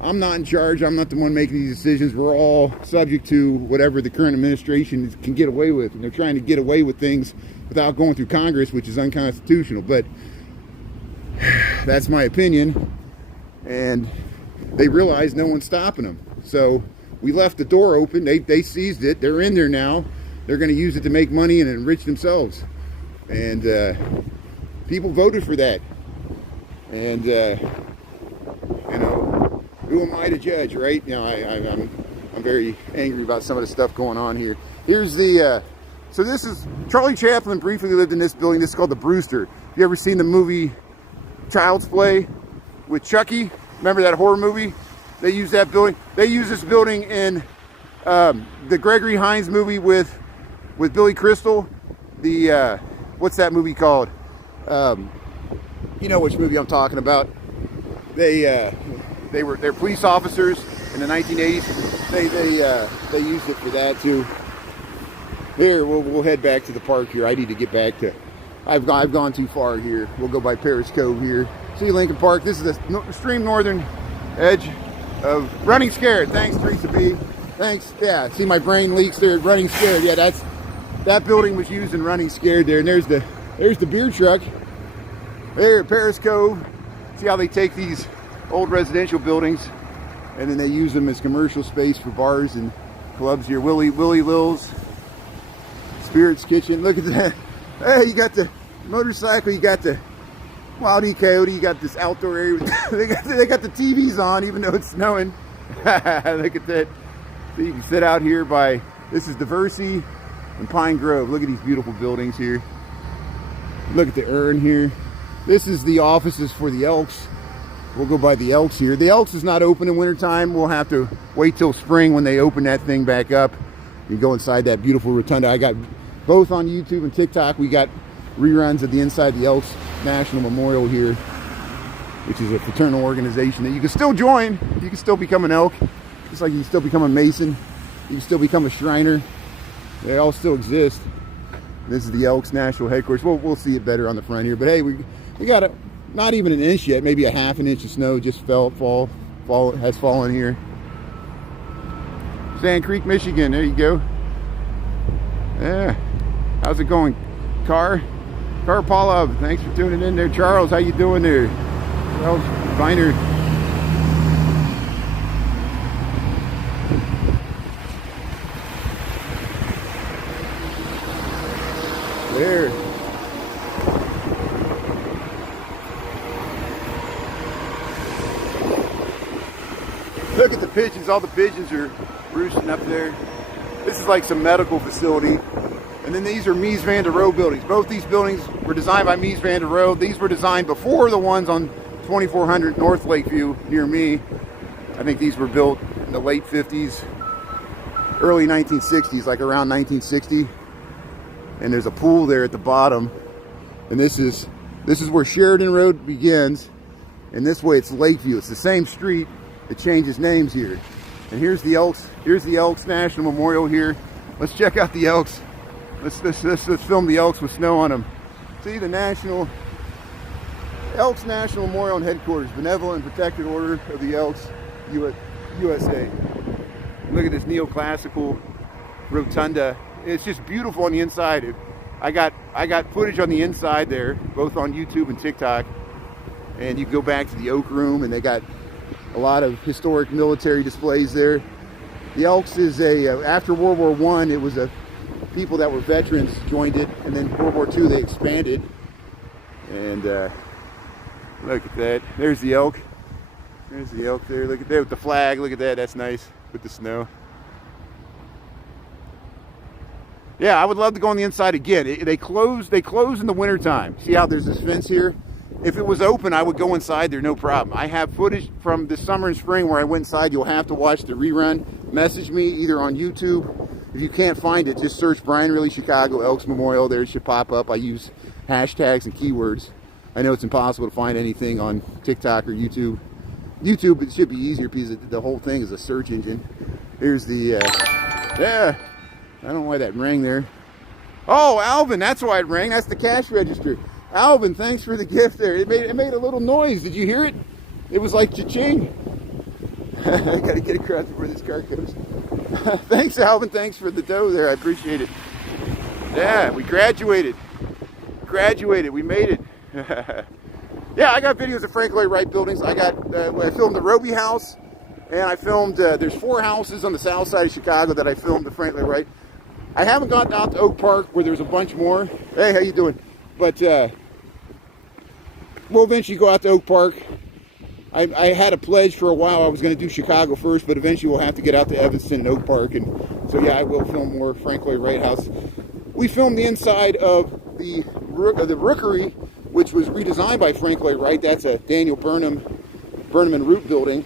I'm not in charge. I'm not the one making these decisions. We're all subject to whatever the current administration can get away with, and they're trying to get away with things without going through Congress, which is unconstitutional. But that's my opinion. And they realized no one's stopping them. So we left the door open. They seized it. They're in there now. They're going to use it to make money and enrich themselves. And people voted for that. And you know, who am I to judge, right? You know, I'm very angry about some of the stuff going on here. Here's the so this is Charlie Chaplin briefly lived in this building. This is called the Brewster. Have you ever seen the movie Child's Play with Chucky? Remember that horror movie? They use that building. They use this building in the Gregory Hines movie with Billy Crystal. The what's that movie called? You know which movie I'm talking about. They're police officers in the 1980s. They used it for that too. Here, we'll head back to the park here. I need to get back to. I've gone too far here. We'll go by Paris Cove here. See Lincoln Park. This is the extreme northern edge of Running Scared. Thanks, Teresa B. Thanks. Yeah, see my brain leaks there. Running Scared. Yeah, that building was used in Running Scared there. And there's the There's the beer truck. There at Paris Cove. See how they take these old residential buildings and then they use them as commercial space for bars and clubs here. Willie Lil's Spirits Kitchen. Look at that. Hey, you got the motorcycle, you got the Wild E. Coyote, you got this outdoor area. they got the TVs on even though it's snowing. Look at that. So you can sit out here by, this is Diversey and Pine Grove. Look at these beautiful buildings here. Look at the urn here. This is the offices for the Elks. We'll go by the Elks here. The Elks is not open in wintertime. We'll have to wait till spring when they open that thing back up. You go inside that beautiful rotunda. I got both on YouTube and TikTok. We got reruns of the inside the Elks National Memorial here, which is a fraternal organization that you can still join. You can still become an Elk. Just like you can still become a Mason. You can still become a Shriner. They all still exist. This is the Elks National Headquarters. We'll see it better on the front here. But hey, we got not even an inch yet. Maybe a half an inch of snow just has fallen here. Sand Creek, Michigan. There you go. Yeah. How's it going? Car Paula, thanks for tuning in there. Charles, how you doing there? Charles Viner. There. Look at the pigeons. All the pigeons are roosting up there. This is like some medical facility. And then these are Mies van der Rohe buildings. Both these buildings were designed by Mies van der Rohe. These were designed before the ones on 2400 North Lakeview near me. I think these were built in the late 50s, early 1960s, like around 1960. And there's a pool there at the bottom. And this is where Sheridan Road begins. And this way it's Lakeview. It's the same street. It changes names here. And here's the Elks. Here's the Elks National Memorial here. Let's check out the Elks. Let's film the Elks with snow on them. See the Elks National Memorial and Headquarters, Benevolent and Protected Order of the Elks, USA. Look at this neoclassical rotunda. It's just beautiful on the inside. I got footage on the inside there, both on YouTube and TikTok. And you go back to the Oak Room, and they got a lot of historic military displays there. The Elks is after World War I, it was people that were veterans joined it, and then World War II they expanded. And look at that. There's the elk. There's the elk there. Look at that with the flag. Look at that. That's nice with the snow. Yeah, I would love to go on the inside again. They close in the wintertime. See how there's this fence here? If it was open, I would go inside there, no problem. I have footage from this summer and spring where I went inside. You'll have to watch the rerun. Message me either on YouTube. If you can't find it, just search Brian Riley Chicago Elks Memorial. There it should pop up. I use hashtags and keywords. I know it's impossible to find anything on TikTok or YouTube. YouTube, it should be easier because the whole thing is a search engine. Here's the, yeah. I don't know why that rang there. Oh, Alvin, that's why it rang. That's the cash register. Alvin, thanks for the gift there. It made a little noise. Did you hear it? It was like cha-ching. I gotta get across before this car goes. Thanks, Alvin. Thanks for the dough there. I appreciate it. Yeah, we graduated. We made it. Yeah, I got videos of Frank Lloyd Wright buildings. I filmed the Roby House, and I filmed, there's 4 houses on the south side of Chicago that I filmed the Frank Lloyd Wright. I haven't gotten out to Oak Park where there's a bunch more. Hey, how you doing? But we'll eventually go out to Oak Park. I had a pledge for a while. I was going to do Chicago first, but eventually we'll have to get out to Evanston and Oak Park. And so, yeah, I will film more Frank Lloyd Wright House. We filmed the inside of the Rookery, which was redesigned by Frank Lloyd Wright. That's a Daniel Burnham and Root building.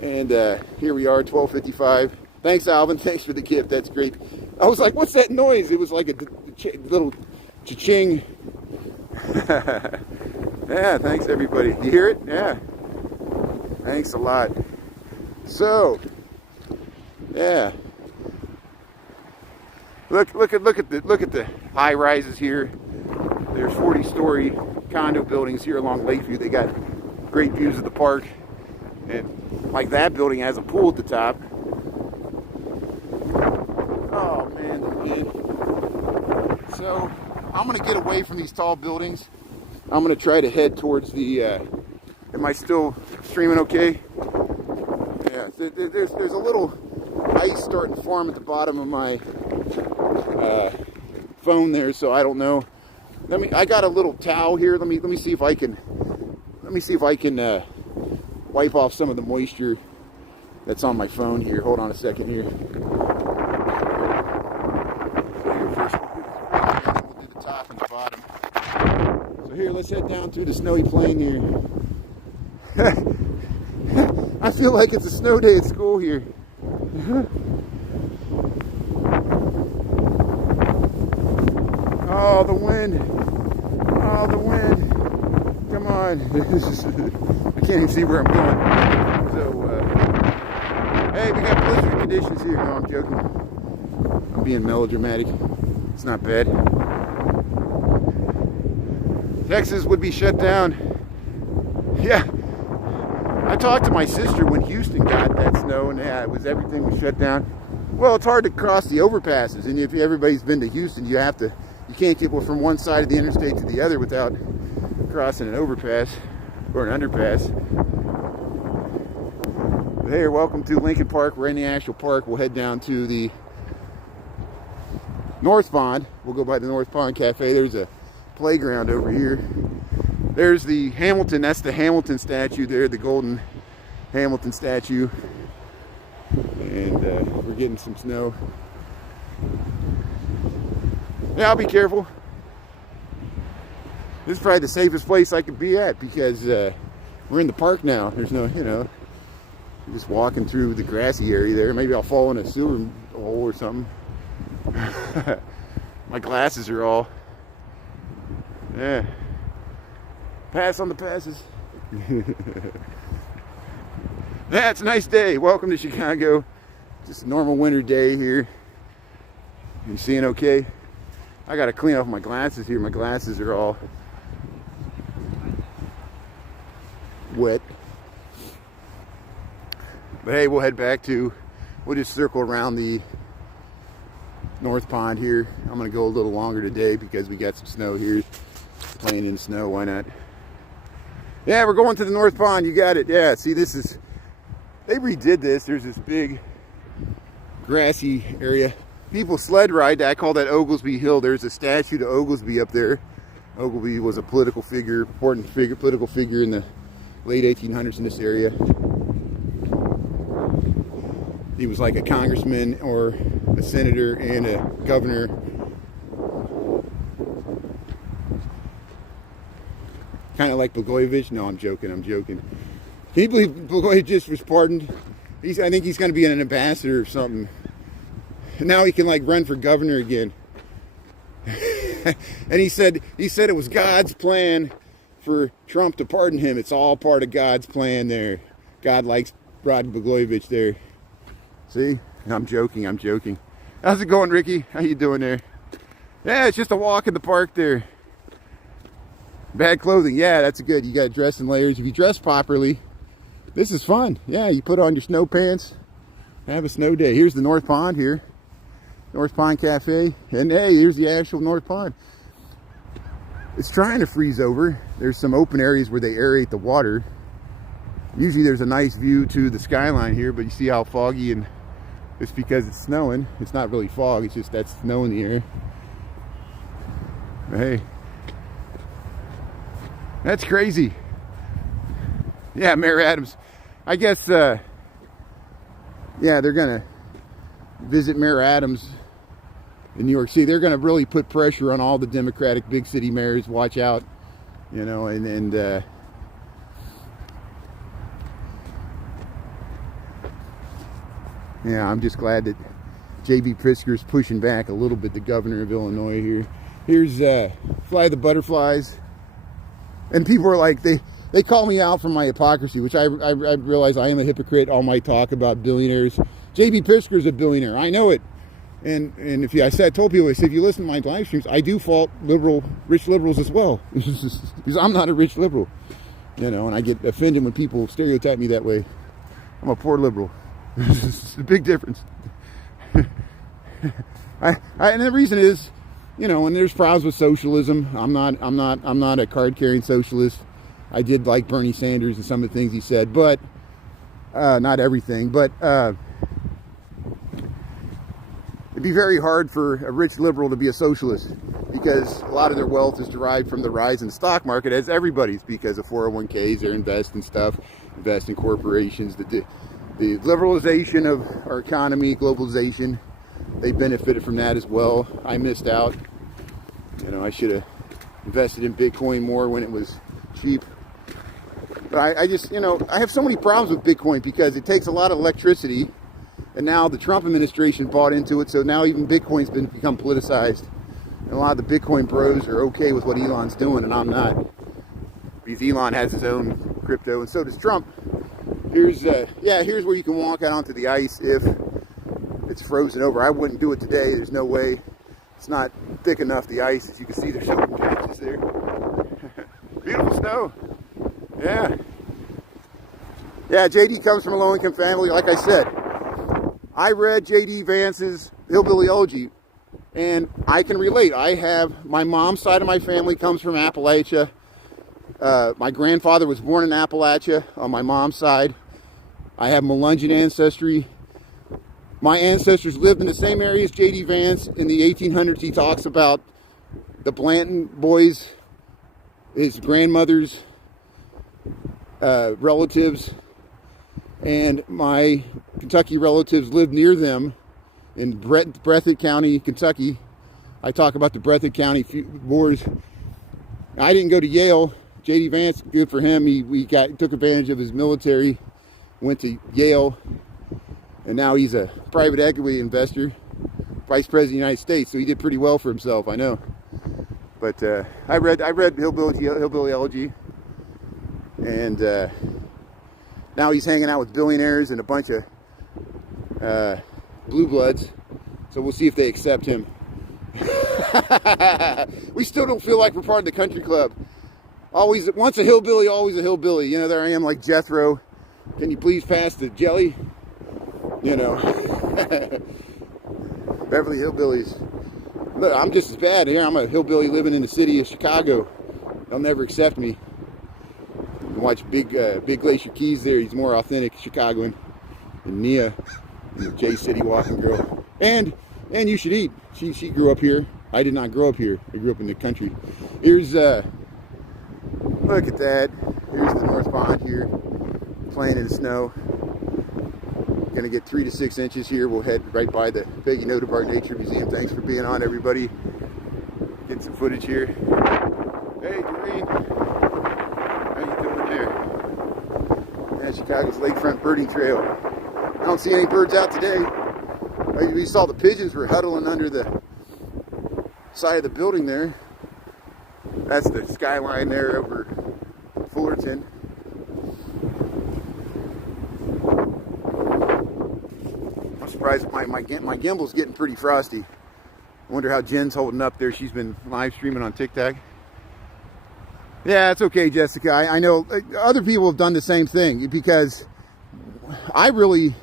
And here we are, 12:55. Thanks, Alvin. Thanks for the gift. That's great. I was like, what's that noise? It was like a little cha-ching. Yeah, thanks, everybody. You hear it? Yeah. Thanks a lot. So, yeah. Look at the high rises here. There's 40-story condo buildings here along Lakeview. They got great views of the park, and like that building has a pool at the top. Oh man, the wind. So I'm gonna get away from these tall buildings. I'm gonna try to head towards the, am I still streaming okay? Yeah, there's a little ice starting to form at the bottom of my phone there, so I don't know. I got a little towel here. Let me see if I can wipe off some of the moisture that's on my phone here. Hold on a second here. We'll do the top and the bottom. So here, let's head down through the snowy plain here. I feel like it's a snow day at school here. Oh, the wind. Oh, the wind. Come on. I can't even see where I'm going. So, hey, we got blizzard conditions here. No, I'm joking. I'm being melodramatic. It's not bad. Texas would be shut down. Yeah. I talked to my sister when Houston got that snow, and yeah, everything was shut down. Well, it's hard to cross the overpasses, and if everybody's been to Houston, you can't get from one side of the interstate to the other without crossing an overpass or an underpass. But hey, welcome to Lincoln Park. We're in the actual park. We'll head down to the North Pond. We'll go by the North Pond Cafe. There's a playground over here. There's the Hamilton. That's the Hamilton statue there, the golden Hamilton statue. And we're getting some snow. Yeah, I'll be careful. This is probably the safest place I could be at because we're in the park now. There's no, you're just walking through the grassy area there. Maybe I'll fall in a sewer hole or something. My glasses are all, yeah. Pass on the passes. Yeah, it's a nice day. Welcome to Chicago. Just a normal winter day here. You seeing okay? I gotta clean off my glasses here. My glasses are all wet. But hey, we'll just circle around the North Pond here. I'm gonna go a little longer today because we got some snow here. Playing in the snow, why not? Yeah, we're going to the North Pond. You got it. Yeah, see, they redid this. There's this big grassy area. People sled ride. I call that Oglesby Hill. There's a statue to Oglesby up there. Oglesby was a political figure, political figure in the late 1800s in this area. He was like a congressman or a senator and a governor. Kind of like Blagojevich. No, I'm joking. Can you believe Blagojevich was pardoned? I think he's going to be an ambassador or something. Now he can run for governor again. And he said it was God's plan for Trump to pardon him. It's all part of God's plan there. God likes Rod Blagojevich there. See? I'm joking. How's it going, Ricky? How you doing there? Yeah, it's just a walk in the park there. Bad clothing. Yeah, that's good. You got to dress in layers. If you dress properly, this is fun. Yeah, you put on your snow pants. Have a snow day. Here's the North Pond here. North Pond Cafe. And hey, here's the actual North Pond. It's trying to freeze over. There's some open areas where they aerate the water. Usually there's a nice view to the skyline here, but you see how foggy, and it's because it's snowing. It's not really fog, it's just that snow in the air. But hey, that's crazy. Yeah, Mayor Adams. I guess, yeah, they're going to visit Mayor Adams in New York City. They're going to really put pressure on all the Democratic big city mayors. Watch out, and yeah, I'm just glad that J.B. Pritzker's pushing back a little bit, the governor of Illinois here. Here's Fly the Butterflies. And people are like, they call me out for my hypocrisy, which I realize I am a hypocrite. All my talk about billionaires. J.B. Pritzker's a billionaire. I know it. And if I told people, I said, if you listen to my live streams, I do fault rich liberals as well. Because I'm not a rich liberal. And I get offended when people stereotype me that way. I'm a poor liberal. It's a big difference. And the reason is, you know, and there's problems with socialism. I'm not a card-carrying socialist. I did like Bernie Sanders and some of the things he said, but not everything. But it'd be very hard for a rich liberal to be a socialist, because a lot of their wealth is derived from the rise in the stock market, as everybody's, because of 401ks, they invest in stuff, invest in corporations. The liberalization of our economy, globalization, they benefited from that as well. I missed out. You know, I should have invested in Bitcoin more when it was cheap. But I just, you know, I have so many problems with Bitcoin because it takes a lot of electricity, and now the Trump administration bought into it, so now even Bitcoin's become politicized. And a lot of the Bitcoin bros are okay with what Elon's doing, and I'm not. Because Elon has his own crypto, and so does Trump. Here's where you can walk out onto the ice if it's frozen over. I wouldn't do it today. There's no way. It's not thick enough, the ice. As you can see, there's some patches there. Beautiful snow. Yeah. Yeah, JD comes from a low-income family, like I said. I read J.D. Vance's Hillbilly Elegy, and I can relate. I have, my mom's side of my family comes from Appalachia. My grandfather was born in Appalachia on my mom's side. I have Melungeon ancestry. My ancestors lived in the same area as J.D. Vance. In the 1800s, he talks about the Blanton boys, his grandmother's relatives, and my Kentucky relatives lived near them in Breathitt County, Kentucky. I talk about the Breathitt County wars. I didn't go to Yale. J.D. Vance, good for him. He took advantage of his military, went to Yale, and now he's a private equity investor, vice president of the United States. So he did pretty well for himself, I know. But I read Hillbilly Elegy, and now he's hanging out with billionaires and a bunch of blue bloods. So we'll see if they accept him. We still don't feel like we're part of the country club. Always, once a hillbilly, always a hillbilly. You know, there I am like Jethro. Can you please pass the jelly? You know. Beverly Hillbillies. Look, I'm just as bad here. I'm a hillbilly living in the city of Chicago. They'll never accept me. You can watch Big Glacier Keys there. He's more authentic Chicagoan than Nia and the J City walking girl. And you should eat. She grew up here. I did not grow up here. I grew up in the country. Here's look at that. Here's the North Pond here, playing in the snow. Gonna get 3 to 6 inches here. We'll head right by the Peggy Notabart Nature Museum. Thanks for being on, everybody. Get some footage here. Hey, Doreen. How you doing there? Yeah, Chicago's Lakefront Birding Trail. I don't see any birds out today. We saw the pigeons were huddling under the side of the building there. That's the skyline there over Fullerton. I'm surprised my gimbal's getting pretty frosty. I wonder how Jen's holding up there. She's been live streaming on TikTok. Yeah, it's okay, Jessica. I know other people have done the same thing, because I really,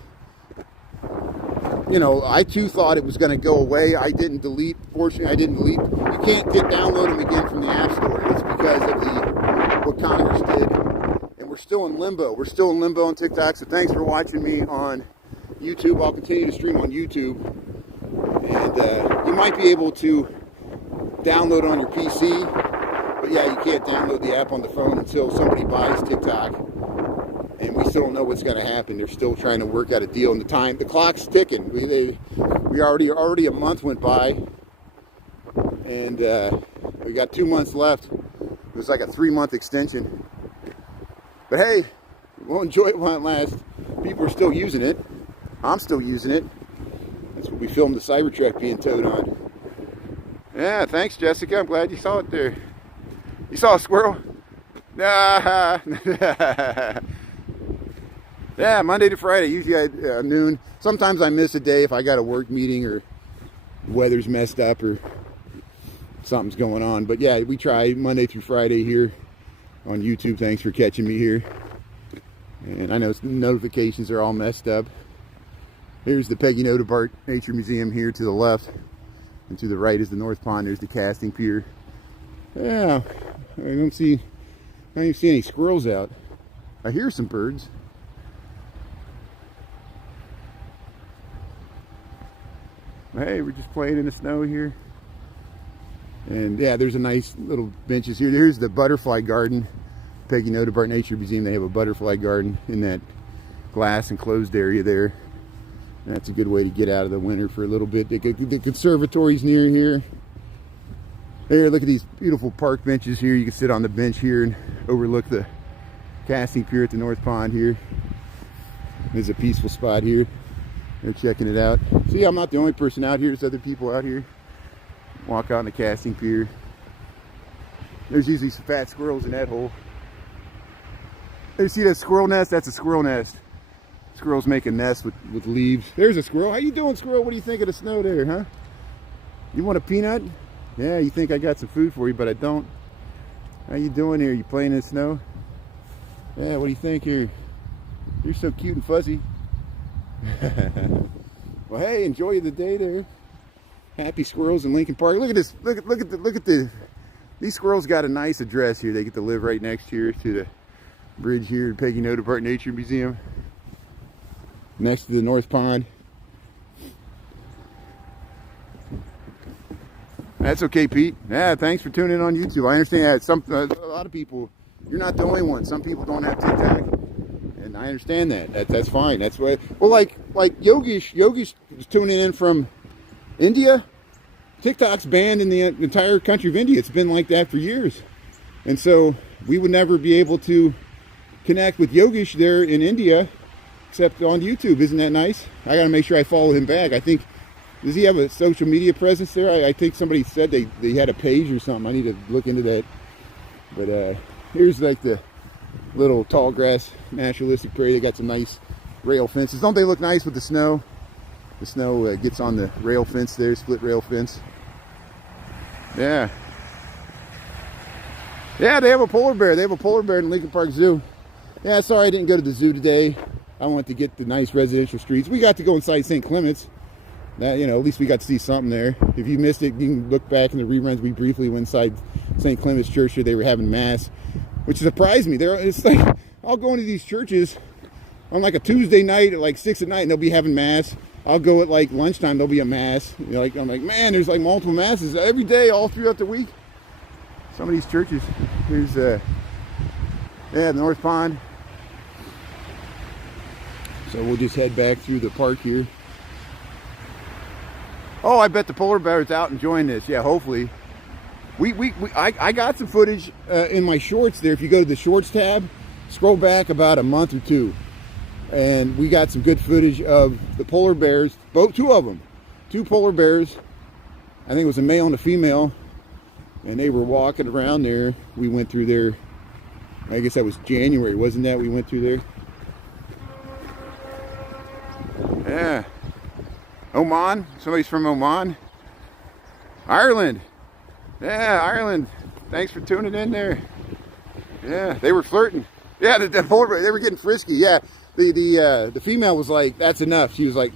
you know, I too thought it was going to go away. I didn't delete. Fortunately, I didn't delete. You can't download them again from the App Store. It's because of what Congress did. And we're still in limbo. We're still in limbo on TikTok. So thanks for watching me on YouTube. I'll continue to stream on YouTube. And you might be able to download on your PC. But yeah, you can't download the app on the phone until somebody buys TikTok. And we still don't know what's going to happen. They're still trying to work out a deal. And the clock's ticking. We already a month went by, and we got 2 months left. It was like a 3-month extension. But hey, we'll enjoy it while it lasts. People are still using it. I'm still using it. That's what we filmed the Cybertruck being towed on. Yeah, thanks, Jessica. I'm glad you saw it there. You saw a squirrel? Nah. Yeah, Monday to Friday, usually at noon. Sometimes I miss a day if I got a work meeting or the weather's messed up or something's going on. But yeah, we try Monday through Friday here on YouTube. Thanks for catching me here. And I know notifications are all messed up. Here's the Peggy Notabart Nature Museum here to the left. And to the right is the North Pond. There's the casting pier. Yeah, I don't even see any squirrels out. I hear some birds. Hey, we're just playing in the snow here. And yeah, there's a nice little benches here. Here's the butterfly garden. Peggy Nodebart Nature Museum, they have a butterfly garden in that glass enclosed area there. And that's a good way to get out of the winter for a little bit. The conservatory's near here. There, look at these beautiful park benches here. You can sit on the bench here and overlook the casting pier at the North Pond here. There's a peaceful spot here. They're checking it out. See, I'm not the only person out here. There's other people out here. Walk out on the casting pier. There's usually some fat squirrels in that hole. You see that squirrel nest? That's a squirrel nest. Squirrels make a nest with leaves. There's a squirrel. How you doing, squirrel? What do you think of the snow there, huh? You want a peanut? Yeah, you think I got some food for you, but I don't. How you doing here? You playing in the snow? Yeah, what do you think here? You're so cute and fuzzy. Well, hey, enjoy the day there. Happy squirrels in Lincoln Park. Look at this. Look at the. These squirrels got a nice address here. They get to live right next here to the bridge here at Peggy Nodebart Nature Museum. Next to the North Pond. That's okay, Pete. Yeah, thanks for tuning in on YouTube. I understand that a lot of people, you're not the only one. Some people don't have TikTok, and I understand that. That's fine. That's why. Well, like Yogish is tuning in from India. TikTok's banned in the entire country of India. It's been like that for years, and so we would never be able to connect with Yogish there in India, except on YouTube. Isn't that nice? I gotta make sure I follow him back. I think, does he have a social media presence there? I think somebody said they had a page or something. I need to look into that. But here's like the little tall grass naturalistic prairie. They got some nice rail fences. Don't they look nice with the snow? The snow gets on the rail fence there, split rail fence. Yeah. Yeah, they have a polar bear. They have a polar bear in Lincoln Park Zoo. Yeah, sorry I didn't go to the zoo today. I wanted to get the nice residential streets. We got to go inside St. Clement's. That, you know, at least we got to see something there. If you missed it, you can look back in the reruns. We briefly went inside St. Clement's Church here. They were having mass, which surprised me. It's like, I'll go into these churches on like a Tuesday night at like 6 at night and they'll be having mass. I'll go at like lunchtime, there'll be a mass. You know, I'm like, man, there's like multiple masses every day, all throughout the week. Some of these churches. Here's yeah, the North Pond. So we'll just head back through the park here. Oh, I bet the polar bear is out enjoying this. Yeah, hopefully. I got some footage in my shorts there. If you go to the shorts tab, scroll back about a month or two, and we got some good footage of the polar bears. Two of them, two polar bears. I think it was a male and a female, and they were walking around there. We went through there. I guess that was January, wasn't that? We went through there. Yeah. Oman. Somebody's from Oman. Ireland. Yeah, Ireland. Thanks for tuning in there. Yeah, they were flirting. Yeah, the polar bear, they were getting frisky. Yeah, the female was like, "That's enough." She's like,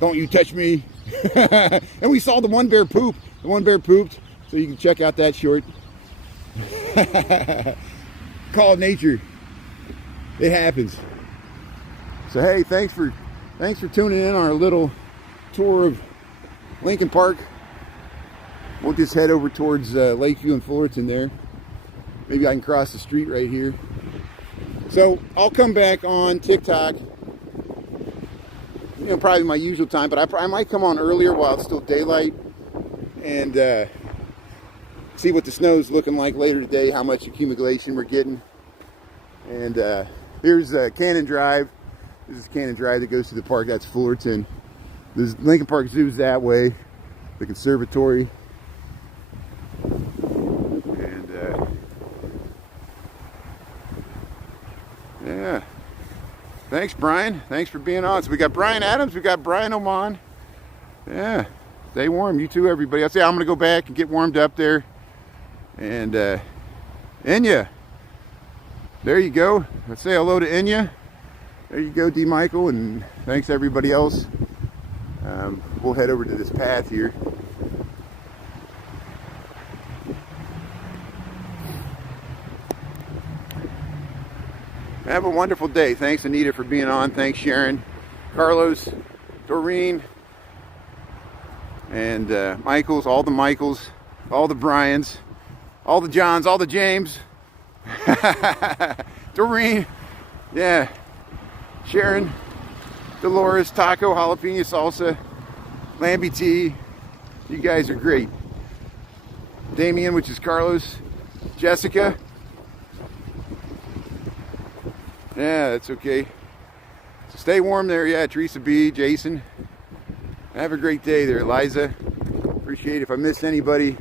"Don't you touch me." And we saw the one bear poop. The one bear pooped, so you can check out that short. Call it nature. It happens. So hey, thanks for tuning in on our little tour of Lincoln Park. We'll just head over towards Lakeview and Fullerton there. Maybe I can cross the street right here. So I'll come back on TikTok, you know, probably my usual time, but I might come on earlier while it's still daylight and see what the snow's looking like later today, how much accumulation we're getting. And here's Cannon Drive. This is Cannon Drive that goes to the park. That's Fullerton. There's Lincoln Park Zoo's that way. The conservatory. And yeah. Thanks, Brian. Thanks for being on. So we got Brian Adams. We got Brian Oman. Yeah. Stay warm. You too, everybody. I'll say I'm going to go back and get warmed up there. And Enya. There you go. Let's say hello to Enya. There you go, D. Michael, and thanks everybody else We'll head over to this path here. Have a wonderful day. Thanks, Anita, for being on. Thanks, Sharon, Carlos, Doreen, and Michaels, all the Michaels, all the Bryans, all the Johns, all the James, Doreen, yeah, Sharon, Dolores, Taco, Jalapeno Salsa, Lambie T. You guys are great. Damien, which is Carlos, Jessica. Yeah, that's okay. Stay warm there. Yeah, Teresa B, Jason. Have a great day there, Liza. Appreciate it. If I missed anybody,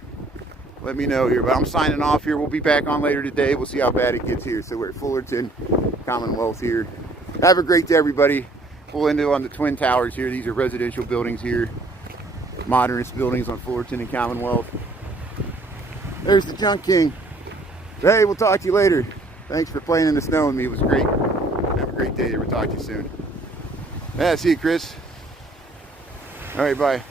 let me know here. But I'm signing off here. We'll be back on later today. We'll see how bad it gets here. So we're at Fullerton, Commonwealth here. Have a great day, everybody. Pull into on the Twin Towers here. These are residential buildings here. Modernist buildings on Fullerton and Commonwealth. There's the Junk King. Hey, we'll talk to you later. Thanks for playing in the snow with me. It was great. Have a great day. We'll talk to you soon. Yeah, see you, Chris. All right, bye.